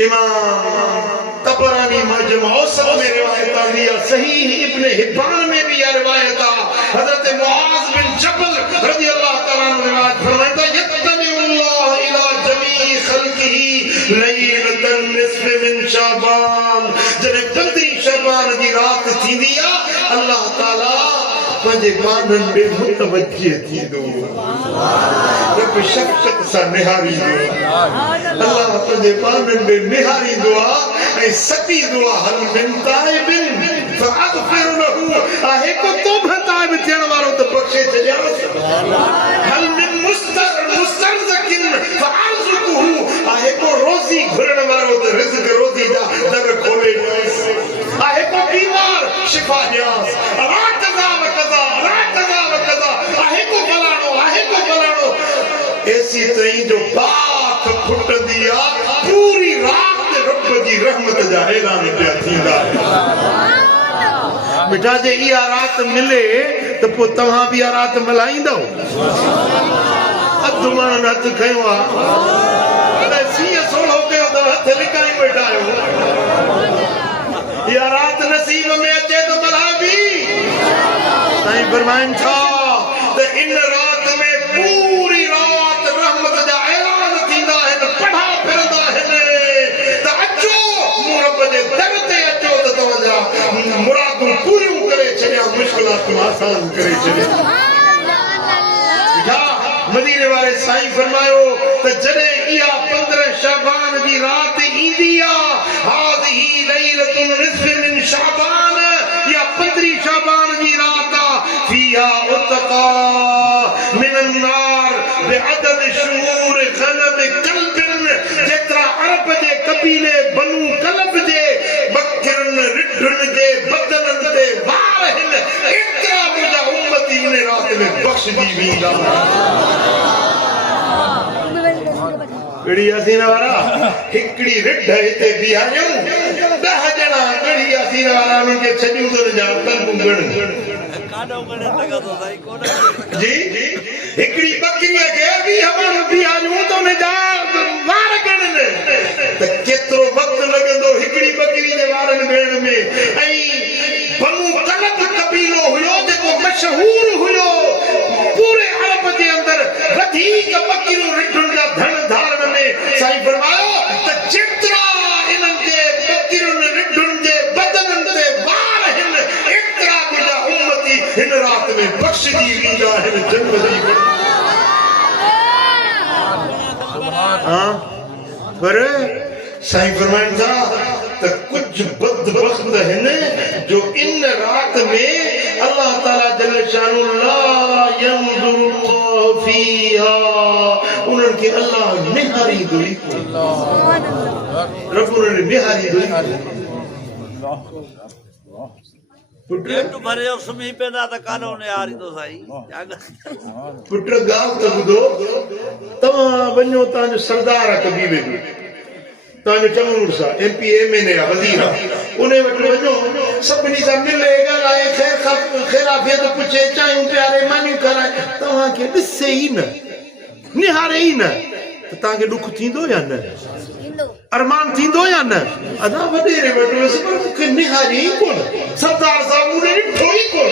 इमाम तबरानी मजमा औसत में रिवायत आंदी है सहीह इब्न हिब्बान में भी यह रिवायत आ हजरत मुआज बिन जबल रजी अल्लाह तआला ने रिवायत फरमाया यत्तबिउल्लाह इला जमी खल्किही लैलतन निस्फ मिन शाबान जने 15 शाबान जी रात थींदी आ अल्लाह ताला पंहिंजे बानन पे मुतवज्जे थींदो रब शफ़क़त सां निहारींदो अल्लाह पंहिंजे बानन पे निहारींदो ऐं सतींदो हल मिन ताइबिन फअग़फ़िर लहू आहे को तौबह ताइब थियण वारो त बख़्शे छॾियांसि हल मिन मुस्तरज़किन फअरज़ुक़हू आहे को रोज़ी घुरण वारो त रिज़्क़ रोज़ी जा दर खोले ॾियांसि आहे को बीमार शिफ़ा ॾियांसि ऐसी तई जो बात फुटदी आ पूरी रात रब जी रहमत जा ऐलान पिया थींदा मिठा जे इहा रात मिले त पोइ तव्हां बि इहा रात मल्हाईंदव अधु माण्हुनि हथु खयो आहे सीअ सोढ़ो कयो त हथ लिकाई वेठा आहियो इहा रात नसीब में अचे त मल्हाइबी साईं फरमाइनि था त इन रात में पूरी रात रहमत जा ऐलान थींदा आहिनि पढ़ा फिरंदा आहिनि त अचो मूं रब जे दर ते अचो त तव्हांजा मुरादूं पूरियूं करे छॾिया मुश्किलातूं आसान करे छॾिया मदीने वाले साईं फरमायो त जॾहिं इहा 15 शाबान जी रात ईंदी आहे हाज़िही लैलतुन निस्फ़ मिन शाबान या 15 शाबान जी रात आहे फ़ीहा उतक़ा मिनन नार बिअदद शुऊर ग़नम कल्बिन जेतिरा अरब जे कबीले बनू कलब जे बकरन रिढुन जे बदनन ते वार आहिनि एतिरा मुंहिंजा उम्मती इन रात में बख़्शजी वेंदा गड़ी असीन वारा हिकड़ी रिढ हिते बीहारियूं 10 ॼणा गड़ी असीन वारा उन्हनि खे छॾियूं त न ॼाण जी हिकड़ी बकरीअ खे बि हवण बीहारियूं त उन जा वार ॻणनि त केतिरो वक़्तु लॻंदो हिकड़ी बकरी जे वारनि ॻणण में ऐं बनू कलब कबीलो हुयो जेको मशहूर हुयो पूरे अरब जे अंदर वधीक बकरियूं रिढुनि जा धन धारण में साईं फरमायो त जेतिरा इन्हनि जे बकरियुनि रिढुनि जे बदननि ते वार आहिनि एतिरा मुंहिंजा उम्मती हिन रात में बख़्शजी वेंदा आहिनि जन्म जी पर साईं फरमाइनि था त कुछ बदबख्त आहिनि जो इन रात में अल्लाह ताला जल शानु ला यंज़ुरु फीहा उन्हनि खे अल्लाह निहारींदो ई रब उन्हनि निहारींदो ई पुट भरे सुम्ही पेंदा त कानो निहारींदो साईं पुट ॻाल्हि त ॿुधो तव्हां वञो तव्हांजो सरदार कबीले जो तव्हांजो चङो सा MP MNA वज़ीर उन वटि वञो सभिनी सां मिले ॻाल्हाए ख़ैराफ़ियत पुछे चायूं प्यारे मानियूं कराए तव्हांखे ॾिसे ई न निहारे ई न त तव्हांखे ॾुख थींदो या न अरमान थींदो या न अञा वॾेरे वटि वियुसि पर मूंखे निहारे ई कोन सरदार साहिब मूं ॾिठो ई कोन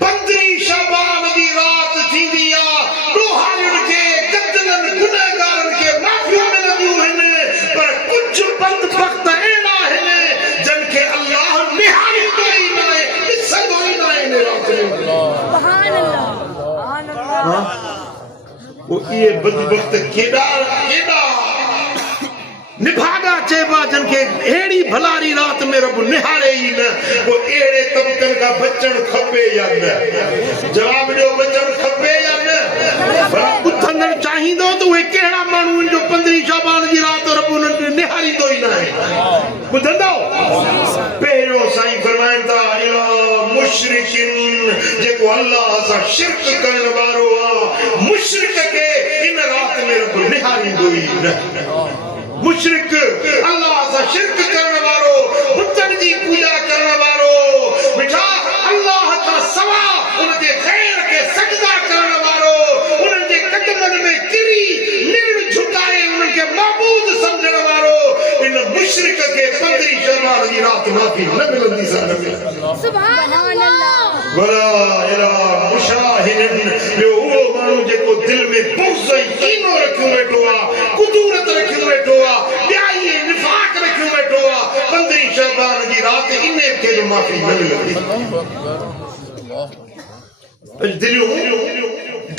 15 शाबान जी रात थींदी आहे ॾोहारियुनि खे क़त्लनि गुनहगारनि खे माफ़ियूं मिलंदियूं आहिनि पर कुझु बदबख्त अहिड़ा आहिनि जिन खे अल्लाह निहारींदो ई न आहे ॾिसंदो ई न आहे इन रात में सुभान अल्लाह। वो ये बदबख्त केड़ा निभागा चेबा जन के एड़ी भलारी रात में रब निहारे ही न वो एड़े तबकन का बच्चन खपे या न जवाब जो बच्चन खपे या न भला बुथंदड़ चाहिंदो तो वे केड़ा मानू जो 15 शाबान जी रात रब निहारी दो ही ना है बुधंदो पेरो साईं फरमाइन था या मुशरिकिन जेको अल्लाह सा शिरक करण वारो मुशरिक के इन रात में रब निहारी दो ही न मुशरिक अल्लाह सा शिरक करने वालो बुतन जी पूजा करने वालो मिठा अल्लाह का सवा उनके खैर के सजदा करने वालो उनके कदमन में किरी निर झुकाए उनके माबूद समझने वालो इन मुशरिक के 15 शबान की रात माफी न मिलंदी सुभान अल्लाह वला इला मुशाहिदिन जो वो मानो जेको दिल में बुग़्ज़ कीनो रखियो वेठो आ कुदूरत रखियो वेठो आ ब्याई निफाक रखियो वेठो आ 15 शबान जी रात इने के जो माफी न मिलंदी दिलियो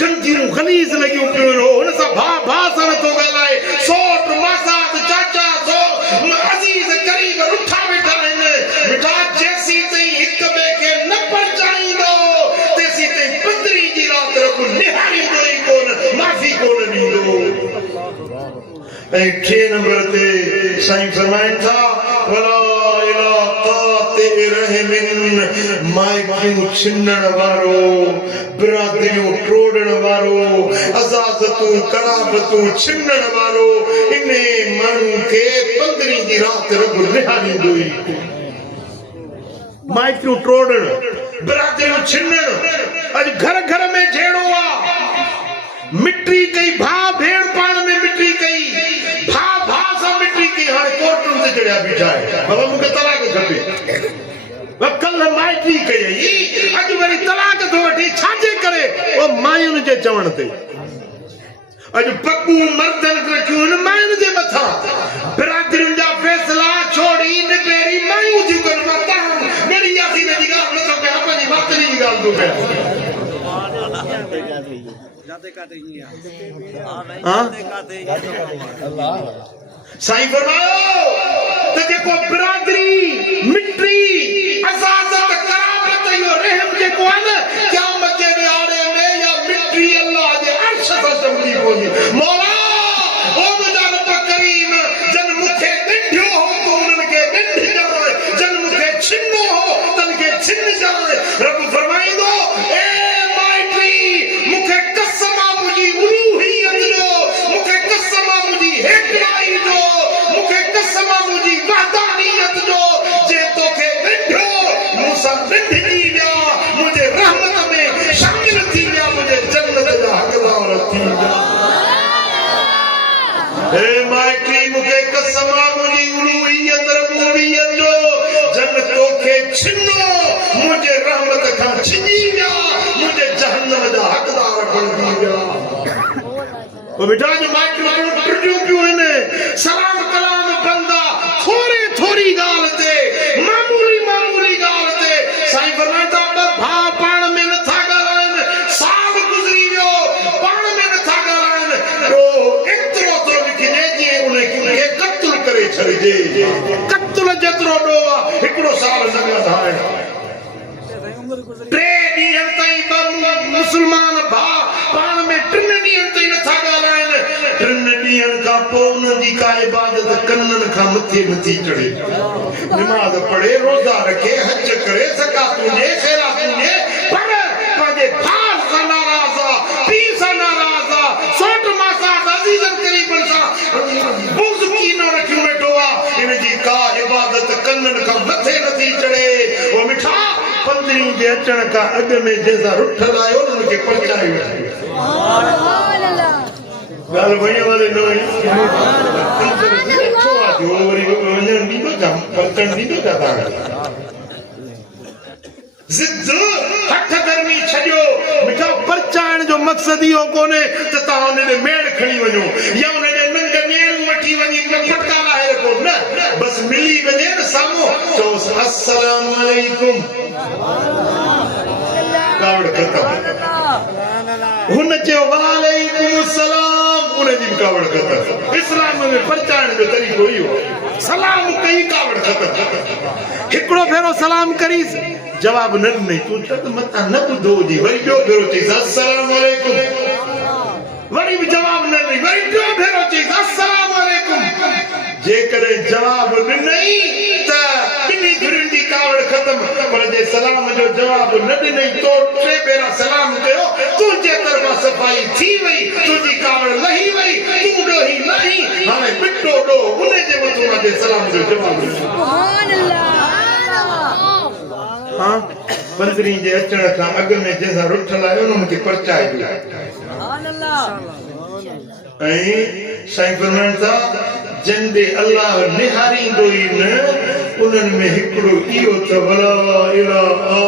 गंदियूं गलीज़ लगियो पियो हुन सा भा सन तो गलाए सोट मासात चाचा सो अजीज करीब उठा वेठा आहिनि मिठा जैसी तई हिक बे के न परचाईंदो तेसी तई 15 जी रात रब निहारी दोई कोन माफी कोन ॾींदो ऐं 6 नंबर ते साईं फरमाइनि था वला इला ताते रहमिन माइकियूं छिनण वारो बिरादरियूं टोड़ण वारो अज़ाज़तूं कराबतूं छिनण वारो इने माण्हू खे 15 जी रात रब निहारींदो ई माइकियूं टोड़ण बिरादरियूं छिनण अॼु घर घर में झेड़ो आ मिट्टी कई भा भेड़ पाण में मिट्टी कई भा सा मिट्टी की हाणे कोर्टुनि ते चढ़िया बीठा आहे बाबा मूंखे तलाक खपे कल माइटी कई अॼु वरी तलाक थो वठी छाजे करे ओ मायुनि जे चवण ते अॼु पकू मर्दन रखियूं आहिनि मायुनि जे मथां बिरादरियुनि जा फैसला छोड़ी निबेरी मायूं थियूं कनि माता मेरी यासी जी ॻाल्हि नथो कयां पंहिंजी मातरी जी ॻाल्हि थो कयां साईं फरमायो त जेको बिरादरी मिट्टी अज़ाज़त करामत इहो रहम जेको आहे न क़यामत जे ॾियारे में या मिट्टी अल्लाह जे अर्श सां चमकी पवंदी मौला ओ मुंहिंजा रब करीम जन मूंखे ॾिठो हो तूं उन्हनि खे ॾिठ ॼाण जन मूंखे छिनो हो तन खे छिन ॼाण रब फरमाईंदो ए माइटी मूंखे कसम आहे मुंहिंजी उलूहियत जो मूंखे कसम आहे मुंहिंजी हेठियाई जो मूंखे कसम आहे मुंहिंजी वहदानियत जो जे तोखे ॾिठो मूंसां ॾिठजी विया मुंहिंजे रहमत में शामिल थी विया मुंहिंजे जन्नत जा हक़दार थी विया हे माइटी मूंखे कसम आहे मुंहिंजी उलूहियत रबूबियत जो जन तोखे छिनो मुंहिंजे रहमत खां छिनी विया मुंहिंजे जहन्नम जा हक़दार बणजी विया वो बेटा जो माइटियूं टुटियूं पियूं आहिनि सलाम कलाम बंदा थोरी ॻाल्हि ते मामूली ॻाल्हि ते साईं फरमाइनि था भा पाण में नथा ॻाल्हाइनि साल गुज़री वियो पाण में नथा ॻाल्हाइनि एतिरो थो लिखिजे जीअं उनखे क़त्ल करे छॾिजे क़त्ल जेतिरो ॾोह आहे हिकिड़ो साल न ॻाल्हाइण 3 ॾींहं ताईं मुस्लमान भाउ पाण में 3 ॾींहं ताईं नथा ॻाल्हाइनि 3 ॾींहंनि खां पोइ उन्हनि जी का इबादत कननि खां मथे नथी चढ़े नमाज़ पढ़े रोज़ा रखे हज करे ज़कातूं ॾे ख़ैरातूं ॾे पर पंहिंजे भाउ सां नाराज़ आहे पीउ सां नाराज़ आहे सोट मासात अज़ीज़नि क़रीबनि सां बुग़्ज़ कीनो रखियो वेठो आहे इन जी का इबादत कननि खां मथे नथी चढ़े वो मिठा 15 जे अचण खां अॻु में जंहिंसां रुठल आयो उन्हनि खे पहुचाए वेठो ॻाल्हि वई वाले न वई जो वरी वञण ॾींदो छा पहुचण ॾींदो छा तव्हां ज़िद हथ गर्मी छॾियो मिठो परचाइण जो मक़सदु इहो कोन्हे त तव्हां उन ॾे मेड़ खणी वञो या उन ॾे नंढ नेड़ूं वठी वञी पटका लाहे रखो न बसि मिली वञे न साम्हूं चओसि अस्सलामु अलैकुम कावड़ खत्म हुन चयो वालेकुम सलाम उन जी कावड़ खत्म इस्लाम में परचाइण जो तरीक़ो इहो सलाम कई कावड़ खत्म हिकड़ो भेरो सलाम करीस जवाब न ॾिनई तूं त मता न ॿुधो जी वरी ॿियो भेरो चईस अस्सलाम वालेकुम वरी भी जवाब न ॾिनई वरी ॿियो भेरो चईस अस्सलाम वालेकुम जेकॾहिं जवाब ॾिनई त ॿिन्ही घुरियुनि जी कावड़ ख़त्म पर जे सलाम जो जवाब न ॾिनई तो टे भेरा सलाम कयो तुंहिंजे तरफ़ां सफ़ाई थी वई तुंहिंजी कावड़ लही वई तूं ॾोही लही हाणे बिटो ॾो उन जे मथां जे सलाम जो जवाब सुभान अल्लाह हाँ बंदरी जे अचण खां अॻु में जंहिंसां रुठल आयो न मूंखे परचाए ॾियो सुभान अल्लाह ऐं साईं फरमाइनि था जंदे अल्लाह निहारींदो ई न उन्हनि में हिकिड़ो इहो त वला इलाहा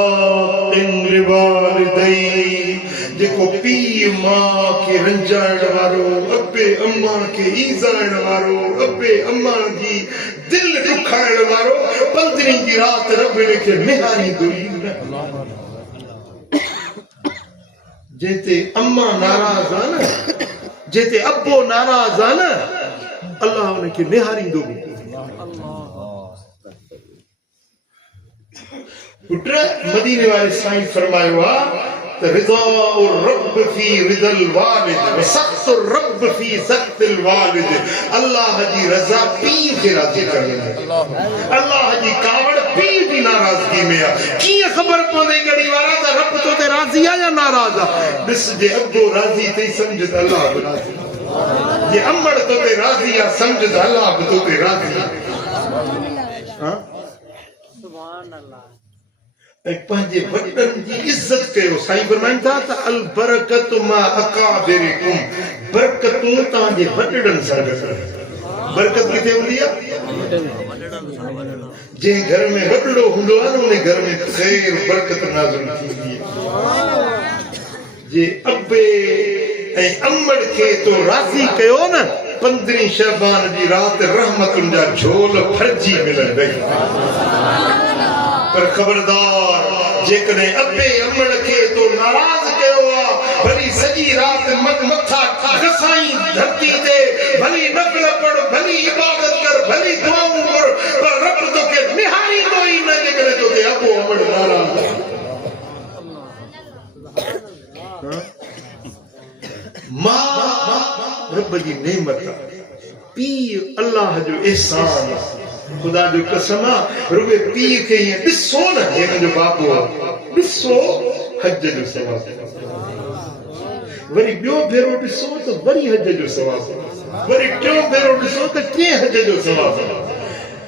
इल्ला वालिदैन जेको पीउ माउ खे रंजाइण वारो अबे अम्मा खे ईज़ाइण वारो अबे अम्मा जी दिलि ॾुखाइण वारो पंद्रहीं जी राति रब खे निहारींदो ई न जेते अम्मा नाराज़ आहे न जेते अबो नाराज़ आहे न अल्लाह उनखे निहारींदो बि पुट मदीने वाले साईं फरमायो आहे त रिज़ाउर रब फी रिज़ल वालिद व सख़्तुर रब फी सख़्तिल वालिद अल्लाह जी रज़ा पीउ खे राज़ी करण अल्लाह जी कावड़ पीउ जी नाराज़गी में आहे कीअं ख़बर पवंदी घड़ी वारा त रब तो ते राज़ी आहे या नाराज़ आहे ॾिस जे अबो राज़ी अथई सम्झ त अल्लाह बि राज़ी ये अम्मड़ तो ते राज़ी आहे सम्झ त अल्लाह बि तो ते राज़ी आहे सुभान अल्लाह ऐं पंहिंजे वॾनि जी इज़त कयो साईं फरमाइनि था त अल बरकत मा अकाबिरिकुम बरकतूं तव्हांजे वॾड़नि सां गॾु बरकत किथे हूंदी आहे जंहिं घर में वॾड़ो हूंदो आहे न उन घर में ख़ैर बरकत नाज़िल थींदी आहे जे अबे ऐं अम्मड़ खे तो राज़ी कयो न 15 शहबान जी राति रहमतुनि जा झोल भरिजी मिलंदई पर ख़बरदार जेकॾहिं अबे अम्मड़ खे तो नाराज़ कयो आहे भली सॼी राति मथा घसाई धरती ते भली नफ़िल पढ़ भली इबादत कर भली दुआऊं कर पर रब तोखे निहारींदो ई न जेकॾहिं तोखे अबो अम्मड़ नाराज़ मां रब जी नेमत पीउ अल्लाह जो एहसान खुदा जो कसम रुगे पीउ खे ॾिसो न हिनजो बाबू ॾिसो हज जो सवाब वरी ॿियो भेरो ॾिसो त वरी हज जो सवाब वरी टियों भेरो ॾिसो त टे हज जो सवाब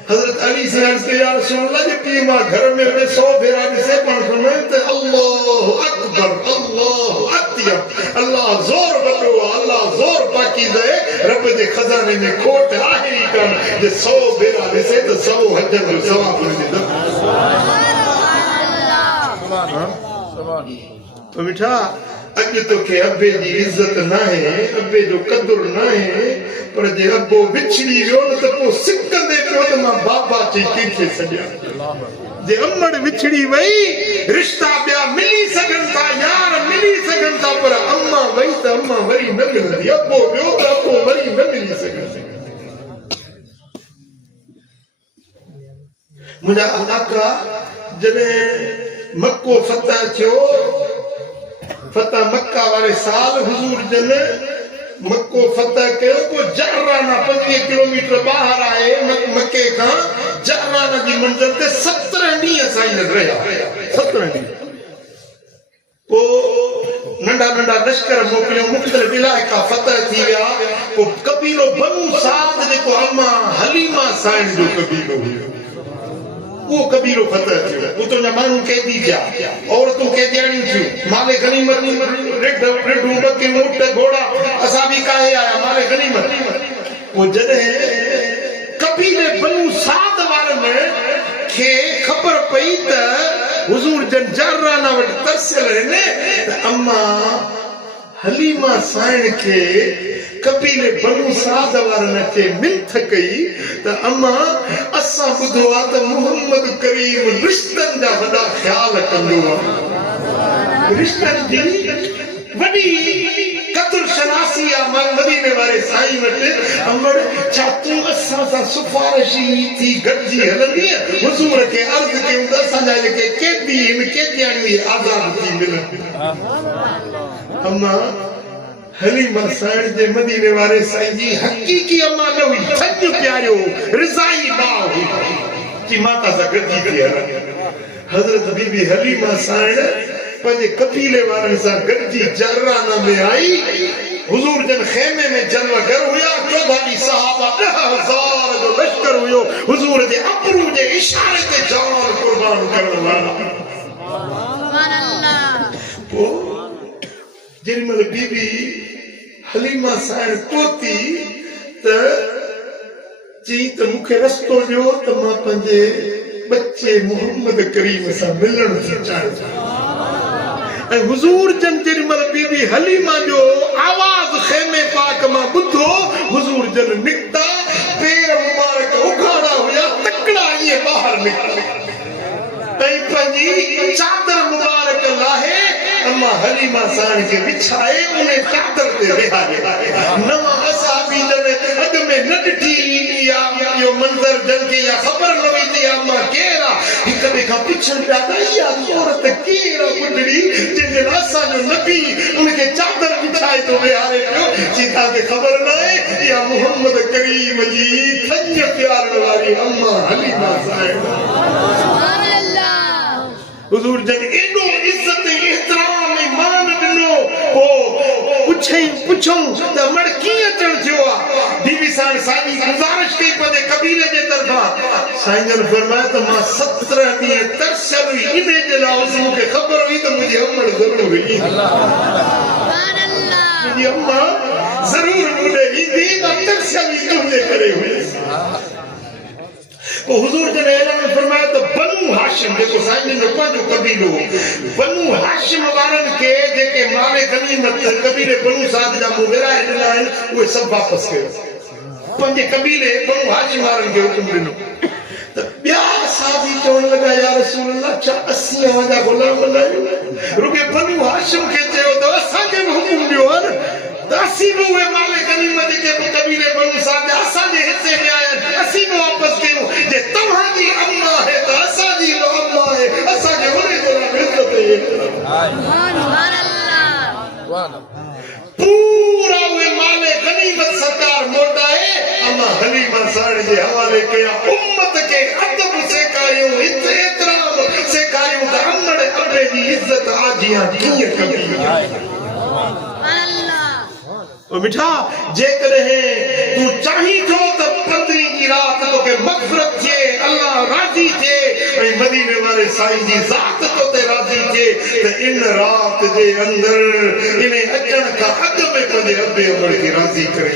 हज़रत अली से अर्ज़ कई या रसूल अल्लाह जे पीउ मां घर में 100 भेरा ॾिसे पाण फरमाए त अल्लाहु अकबर अल्लाहु अत्यब अल्लाह ज़ोर वॾो आहे अल्लाह ज़ोर पाकीज़ आहे रब जे खज़ाने में खोट आहे ई कान जे 100 भेरा ॾिसे त 100 हज जो सवाब मिलंदो सुभान मिठा अॼु तोखे अबे जी इज़त न आहे अबे जो क़दुरु न आहे पर जे अबो विछड़ी वियो न त पोइ सिकंदे पियो त मां बाबा चई कंहिंखे सॼा जे अम्मड़ विछड़ी वई रिश्ता ॿिया मिली सघनि था यार मिली सघनि था पर अम्मा वई त अम्मा वरी न मिलंदी अबो वियो त अबो वरी न मिली सघंदी मुंहिंजा आका जॾहिं मक्को फतह थियो फतह मक्का वाले साल हुजूर जन मक्को फतह कयो पोइ जहराना 25 किलोमीटर ॿाहिरि आहे मक्के खां जहराना जी मंज़िल ते 17 ॾींहं साईं रहिया 17 ॾींहं पोइ नंढा नंढा लश्कर मोकिलियो मुख़्तलिफ़ इलाइक़ा फतह थी विया पोइ कबीलो बनू साद जेको अम्मा हलीमा साईं जो कबीलो हुयो वो कबीलो फतह थियो उतो जा माण्हू कैदी थिया औरतूं कैदियाणियूं थियूं माले गनीमत रिढूं बकी ऊंट घोड़ा असां बि काहे आया माले गनीमत वो जॾहिं कबीले बनू साद वारनि खे ख़बर पई त हुजूर जन जर्राना वटि तरसियल आहिनि त अम्मा हलीमा साईं खे कबीले बनू साद वारनि खे मिंथ कई त अम्मा असां ॿुधो आहे त मोहम्मद करीम रिश्तनि जा वॾा ख़्याल कंदो आहे रिश्तन जी वडी कदर शनासी मन मदीने वाले साईं वटे अमर चातू असा सा सुफारिशी थी गजी हलंदी हुजूर के अर्ज के उंदा सजा के केदी इन केदियानी आजाद थी मिलन अम्मा हलीमा साईं जे मदीने वाले साईं जी हकीकी अम्मा न हुई सच प्यारो रिजाई ना हुई कि माता सा गजी थी हजरत बीबी हलीमा साईं पंजे कबीले वारन सा गजी जर्राना में आई हुजूर जन खेमे में जलवा कर हुआ 14 सहाबा 10,000 जो लश्कर हुयो हुजूर जे अबरू जे इशारे ते जान कुर्बान करने वाला सुभान अल्लाह ओ जिनमल बीबी हलीमा साईं पोती त जी त मुखे रस्तो ॾियो त मां पंजे बच्चे मोहम्मद करीम सा मिलण थी चाहियां ऐं हुजूर जन जिनमल बीबी हलीमा जो आवाज खेमे पाक मां ॿुधो हुजूर जन निकता पैर मुबारक उघाड़ा हुया तकड़ा ये बाहर निकता ऐं पंहिंजी चादर मुबारक लाहे अम्मा हलीमा साईं खे विछाए उन चादर ते विहारे नवा असहाबी जन अॻ में न ॾिठी या यो मंज़र जन खे या ख़बर न हुई त अम्मा केर आहे हिक ॿिए खां पुछनि पिया त इहा औरत केर आहे पुटड़ी जंहिंजे लाइ असांजो नबी उनखे चादर विछाए थो विहारे पियो जी तव्हांखे ख़बर न आहे इहा मोहम्मद करीम जी थञ प्यारण वारी अम्मा हलीमा साईं हुजूर जन एॾो इज़त एतिराम ऐं मान ॾिनो पुछूं त मड़ कीअं अचण थियो आहे बीबी साईं साईं गुज़ारिश कई पंहिंजे कबीले जे तरफ़ां साईं जन फरमायो त मां 17 ॾींहं तरसियल हुई इन जे लाइ मूंखे ख़बर हुई त मुंहिंजी अमड़ ज़रूर हुई मुंहिंजी अम्मा ज़रूर मूं ॾे ईंदी मां तरसियल हुई तुंहिंजे करे हुयसि हुजूर जन ऐलान फरमायो त बनु हाशिम जेको साईं जो पंहिंजो कबीलो बनु हाशिम वारनि खे जेके माले गनीमत कबीले बनु साद जा मुंहुं विराए ॾिना आहिनि उहे सभु वापसि कयो पंहिंजे कबीले बनु हाशिम वारनि खे हुकुम ॾिनो त ॿिया साथी चवण लॻा या रसूल अल्लाह छा 80 जा ग़ुलाम न आहियूं रुॻे बनु हाशिम खे चयो त असांखे बि हुकुम ॾियो न त असीं बि उहे माले गनीमत जेके कबीले बनु साद असांजे हिसे में आया असीं बि वापसि कयूं जे तव्हांजी अम्मा आहे त असांजी अम्मा आहे असांखे उन जे लाइ इज़त पूरा उहे माले गनीमत सरकार मोटाए अम्मा हलीमा साईं जे हवाले कया उम्मत खे अदब सेखारियूं एतिराम सेखारियूं त अमड़ अबे जी इज़त आजियां कीअं कबी मिठा जेकॾहिं तूं चाहीं थो त 15 जी रात तोखे मग़फ़िरत थिए अल्लाह राज़ी थिए ऐं मदीने वारे साईं जी ज़ात तोते राज़ी थिए त इन रात जे अंदर इन अचण खां अॻु में पंहिंजे अबे अमड़ खे राज़ी करे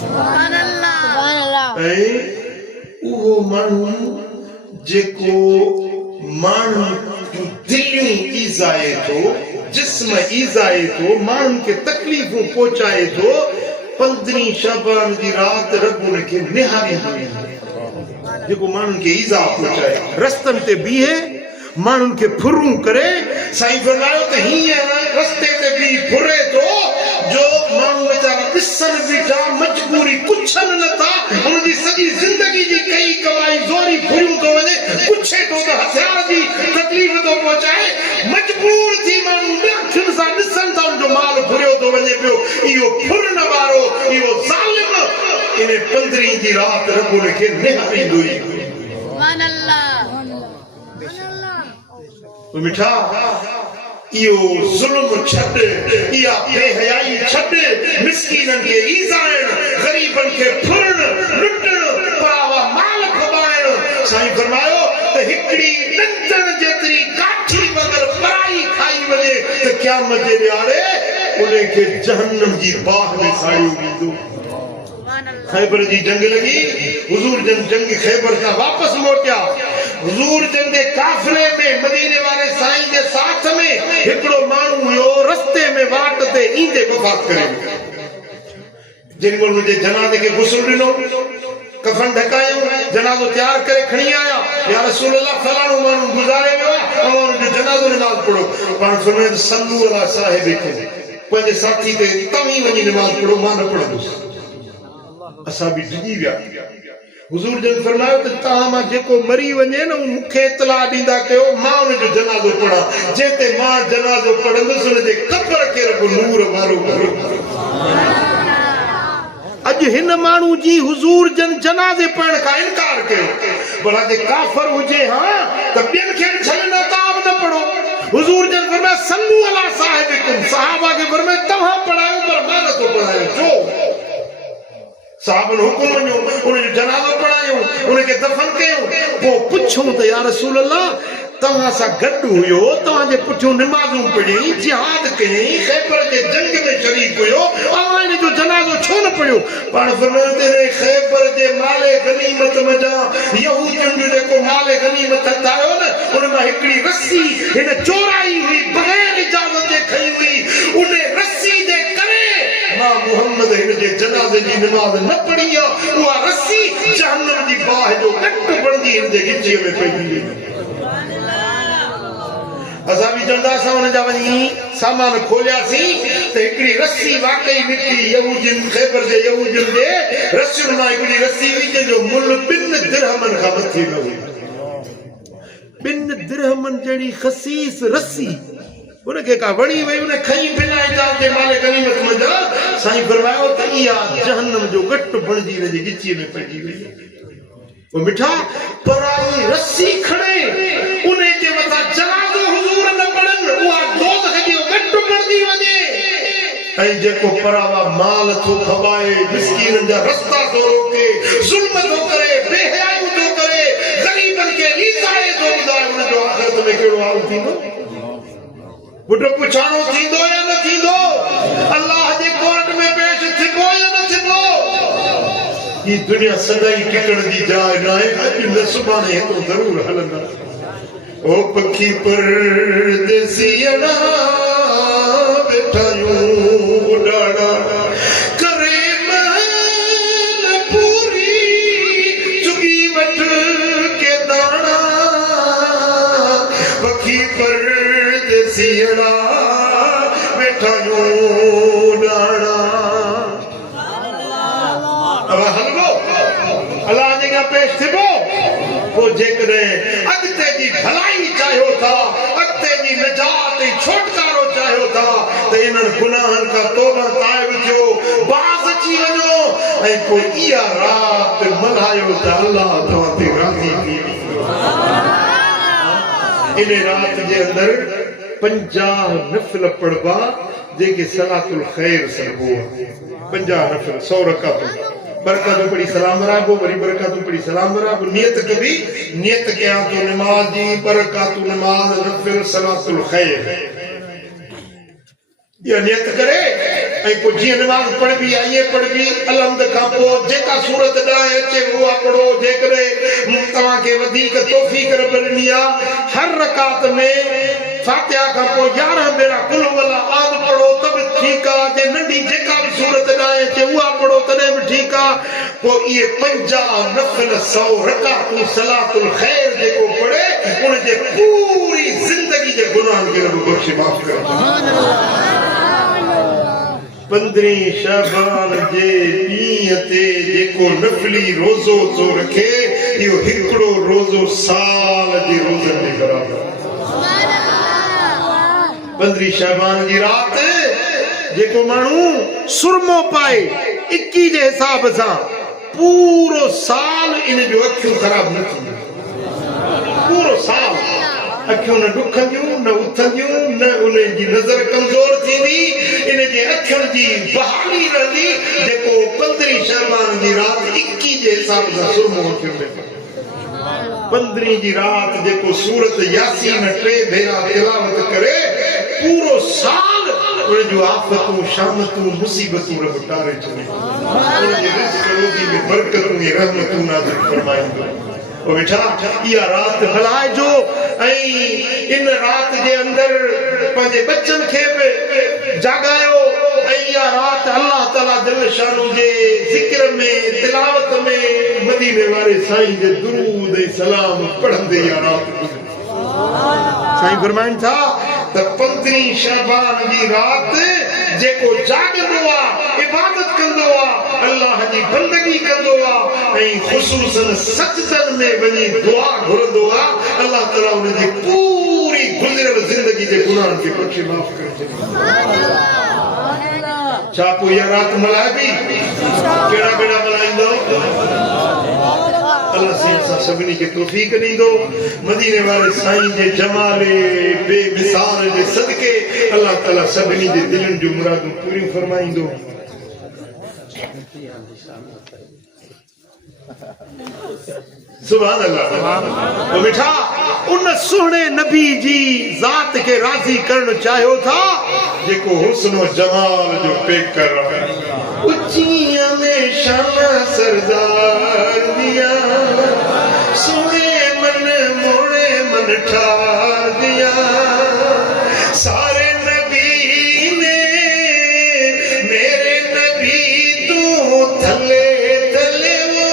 सुभान अल्लाह ऐं उहो माण्हू जेको माण्हू जूं दिलियूं ईज़ाए थो जिस्म ईज़ाए थो माण्हुनि खे तकलीफ़ूं पहुचाए थो 15 शाबान जी रात रब उनखे निहारींदो जेको माण्हुनि खे ईज़ा पहुचाए रस्तनि ते बीहे माण्हुनि खे फुरूं करे साईं फरमायो त हीअं रस्ते ते बि फुरे थो जो माण्हू वीचारा ॾिसनि बीठा मजबूरी पुछनि नथा हुनजी सॼी ज़िंदगी जी कई कमाई ज़ोरी फुरियूं थो वञे पुछे थो त हथियार जी तकलीफ़ थो पहुचाए मजबूर थी माण्हू अखियुनि सां ॾिसनि था हुनजो माल फुरियो थो वञे पियो इहो फुरण वारो इहो ज़ालिम इन 15 जी रात रब उनखे निहारींदो ई सुभान अल्लाह मिठा इहो ज़ुल्म छॾ इहा बेहयाई छॾ मिस्कीननि खे ईज़ाइण ग़रीबनि खे फुरण लुटण पावा माल खुबाइण साईं फरमायो त हिकिड़ी ॾंदण जेतिरी काठी मगर पराई खाई वञे त क़यामत जे ॾियारे उनखे जहन्नम जी बाह में साड़ियो वेंदो खैबर जी जंग लगी हुजूर जन जंग खैबर का वापस मोटिया हुजूर जन के काफिले में मदीने वाले साईं के साथ में हिकड़ो मानू हुयो रस्ते में वाट ते ईंदे वफात करे जिन को मुझे जनाजे के गुस्ल दिनो कफन ढकायो जनाज़ो तैयार करे खणी आया या रसूल अल्लाह फलाणो माण्हू गुज़ारे वियो और जो जनाज़ो नमाज़ पढ़ो पाण फरमाए सल्लू अला साहिबिकुम पंहिंजे साथी ते तव्हीं वञी नमाज़ पढ़ो मां न पढ़ंदुसि असां बि डिॼी विया हुजूर जन फरमायो त तव्हां मां जेको मरी वञे न मूंखे इतला ॾींदा कयो मां उनजो जनाज़ो पढ़ां जेते मां जनाज़ो पढ़ंदुसि उनजे क़ब्र खे रब नूर वारो करे अज हिन माण्हू जी हुजूर जन जनाज़े पढ़ण खां इनकार कयो भला जे काफ़िर हुजे हां त ॿियनि खे छॾींदा तव्हां न पढ़ो हुजूर जन फरमाया सल्लू अला साहिबिकुम सहाबा खे फरमाया तव्हां पढ़ायो पर मां नथो पढ़ायो छो साहब हुकुम वञो उनजो जनाज़ो पढ़ायो उनखे दफ़न कयो पोइ पुछूं त या रसूल अल्लाह तव्हां सां गॾु हुयो तव्हांजे पुठियों निमाज़ूं पढ़ियईं जिहाद कयईं ख़ैबर जे जंग में शरीक हुयो अवां इन जो जनाज़ो छो न पढ़ियो पाण फरमायो त ख़ैबर जे माले गनीमत मजा यहूदियुनि जो जेको माले गनीमत हथायो न उन मां हिकिड़ी रस्सी हिन चोराई हुई बग़ैर इजाज़त जे खई हुई उन रस्सी जे करे मां मुहम्मद हिन जे जनाज़े जी नमाज़ न पढ़ी आहे उहा रस्सी जहन्नम जी बाहि जो कट बणजी हिन जे गिचीअ में पइजी वई असां बि चवंदा असां हुन जा वञी सामान खोलियासीं त हिकिड़ी रस्सी वाकई निकिती यहूदियुनि ख़ैबर जे यहूदियुनि जे रस्सियुनि मां हिकिड़ी रस्सी हुई जंहिंजो मुल्ह 2 दिरहमनि खां मथे न हुई 2 दिरहमनि जहिड़ी ख़सीस रस्सी उनखे का वणी वई उन खई बिना इजाज़त जे माले गनीमत मंझा साईं फरमायो त इहा जहन्नम जो गट बणजी हिन जे गिचीअ में पइजी वई वो मिठा पराई रस्सी खणे उन जे मथां जनाज़ो हुजूर न पढ़न उहा दोज़ख जो गट बणजी वञे ऐं जेको परावा माल थो खवाए मिस्कीननि जा रस्ता थो रोके ज़ुल्म थो करे बेहयायूं थो करे ग़रीबनि खे रीसाए थो ॿुधाए उनजो आख़िरत में कहिड़ो हाल थींदो पुट पुछाणो थींदो या न थींदो अल्लाह जे कोर्ट में पेश थिबो या न थिबो ये दुनिया सदाई टिकण जी जाइ न आहे अॼु न सुभाणे हेतिरो ज़रूर हलंदा ओ पखी परदेसी अड़ा वेठायूं उॾाड़ा करे महल पूरी चुगी वठ के दाणा पखी परदेसी अड़ा वेठायूं उॾाड़ा अल्लाह जे का पेश थिबो पोइ जेकॾहिं अॻिते जी भलाई चाहियो था अॻिते जी निजात ऐं छुटकारो चाहियो था त इन्हनि गुनाहनि खां तौबा ताइब थियो बाज़ अची वञो ऐं पोइ इहा राति मल्हायो त अल्लाह तव्हां ते राज़ी थी इन राति जे अंदरि 50 नफ़िल पढ़बा जेके सलातुल ख़ैर सॾिबो आहे 50 नफ़िल 100 रकातूं बरकत पड़ी सलाम रागो वरी बरकत पड़ी सलाम रागो नियत कभी नियत क्या तो नमाज जी बरकत नमाज नफिल सलातुल खैर ये नियत करे ऐ को जी नमाज पढ़ भी आइए पढ़ भी अलहमद का पो जेका सूरत दाए अचे वो पढ़ो जे करे मुक्तवा के वधी के तौफीक रब ॾिनी हर रकात में फातिहा का पो 11 बेरा कुल वला आद पढ़ो तब ठीक आ जे नंढी जेका भी सूरत दाए अचे वो पढ़ो तने भी ठीक आ को ये 50 नफिल 100 रकातूं सलातुल खैर जेको पढ़े उन जे पूरी जिंदगी जे गुनाह के रब बख्श माफ करे सुभान अल्लाह 15 शबान जे ॾींहं ते जेको नफली रोज़ो थो रखे इहो हिकिड़ो रोज़ो साल जे रोज़नि जे बराबर 15 शबान जी राति जेको माण्हू सुरमो पाए 21 जे हिसाब सां पूरो साल इन जो अखियूं ख़राब न थींदियूं पूरो साल अखियूं न ॾुखंदियूं न उथंदियूं न उन जी नज़र कमज़ोर थींदी इन जे अखियुनि जी बहाली रहंदी जेको 15 शबान जी राति 21 जे हिसाब सां सुरमो अखियुनि में 15 जी राति जेको सूरत यासीन 3 भेरा तिलावत करे पूरो साल उन जो आफ़तूं शामतूं मुसीबतूं रब टारे छॾे उन जे रिज़्क़ रोज़ी में बरकतूं ऐं रहमतूं नाज़िल फरमाईंदो ओ बेटा इहा राति हलाइजो ऐं इन राति जे अंदरि पंहिंजे बच्चनि खे बि जाॻायो ऐं इहा राति अल्लाह ताला दिल शानू जे ज़िक्र में तिलावत में मदीने वाले साईं जे दुरूद ऐं सलाम पढ़ंदे या रात साईं फरमाइन था त 15 शाबान जी रात जेको जागंदो आ इबादत कंदो आ अल्लाह जी बंदगी कंदो आ ऐं ख़ुसूसन सजदन में वञी दुआ घुरंदो आ अल्लाह ताला उन जी पूरी गुज़िरियल ज़िंदगी जे गुनाहनि खे बख़्शे माफ़ करे छॾींदो। छा पोइ इहा राति मल्हाइबी? कहिड़ा कहिड़ा मल्हाईंदो? अल्लाह सां सभिनी खे तौफ़ीक़ ॾींदो। मदीने वारे साईं जे जमाले बेमिसाल जे सदके अल्लाह ताला सभिनी जे दिलनि जूं मुरादूं पूरियूं फरमाईंदो। सुभान अल्लाह। तो मिठा उन सुहणे नबी जी ज़ात के राज़ी करण चाहियो था जेको हुस्न व जमाल जो पेकर उच्चियां में शाना सरदार दिया सुने मन मोड़े मन ठार दिया सारे नबी ने मेरे नबी तू थले थले वो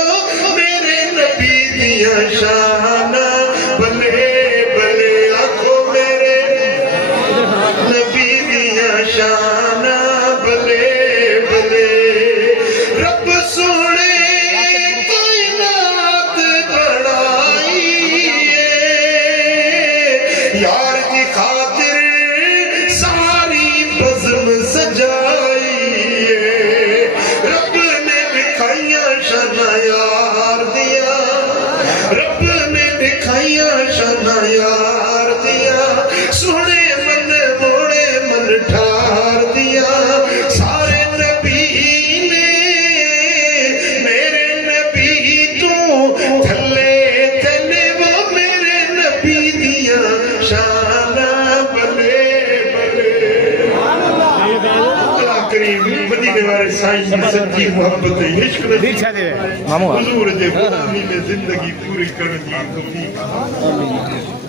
मेरे नबी दिया शाना भले भले आखो मेरे नबी दिया शाना भले भले रब सोने कायनात बनाई यार की खातिर सारी बज़्म सजाई रब ने दिखाइया शाना यार दिया रब ने दिखाइया शाना यार दिया सोने मन मोड़े मन ठार दिया सारे नबी ने मेरे नबी तू थले थले वो मेरे नबी दिया शाना भले भले अल्लाह करीम मदीने वाले साईं की सच्ची मोहब्बत इश्क नसीब हुजूर जे गुलामी में जिंदगी पूरी करण जी तौफीक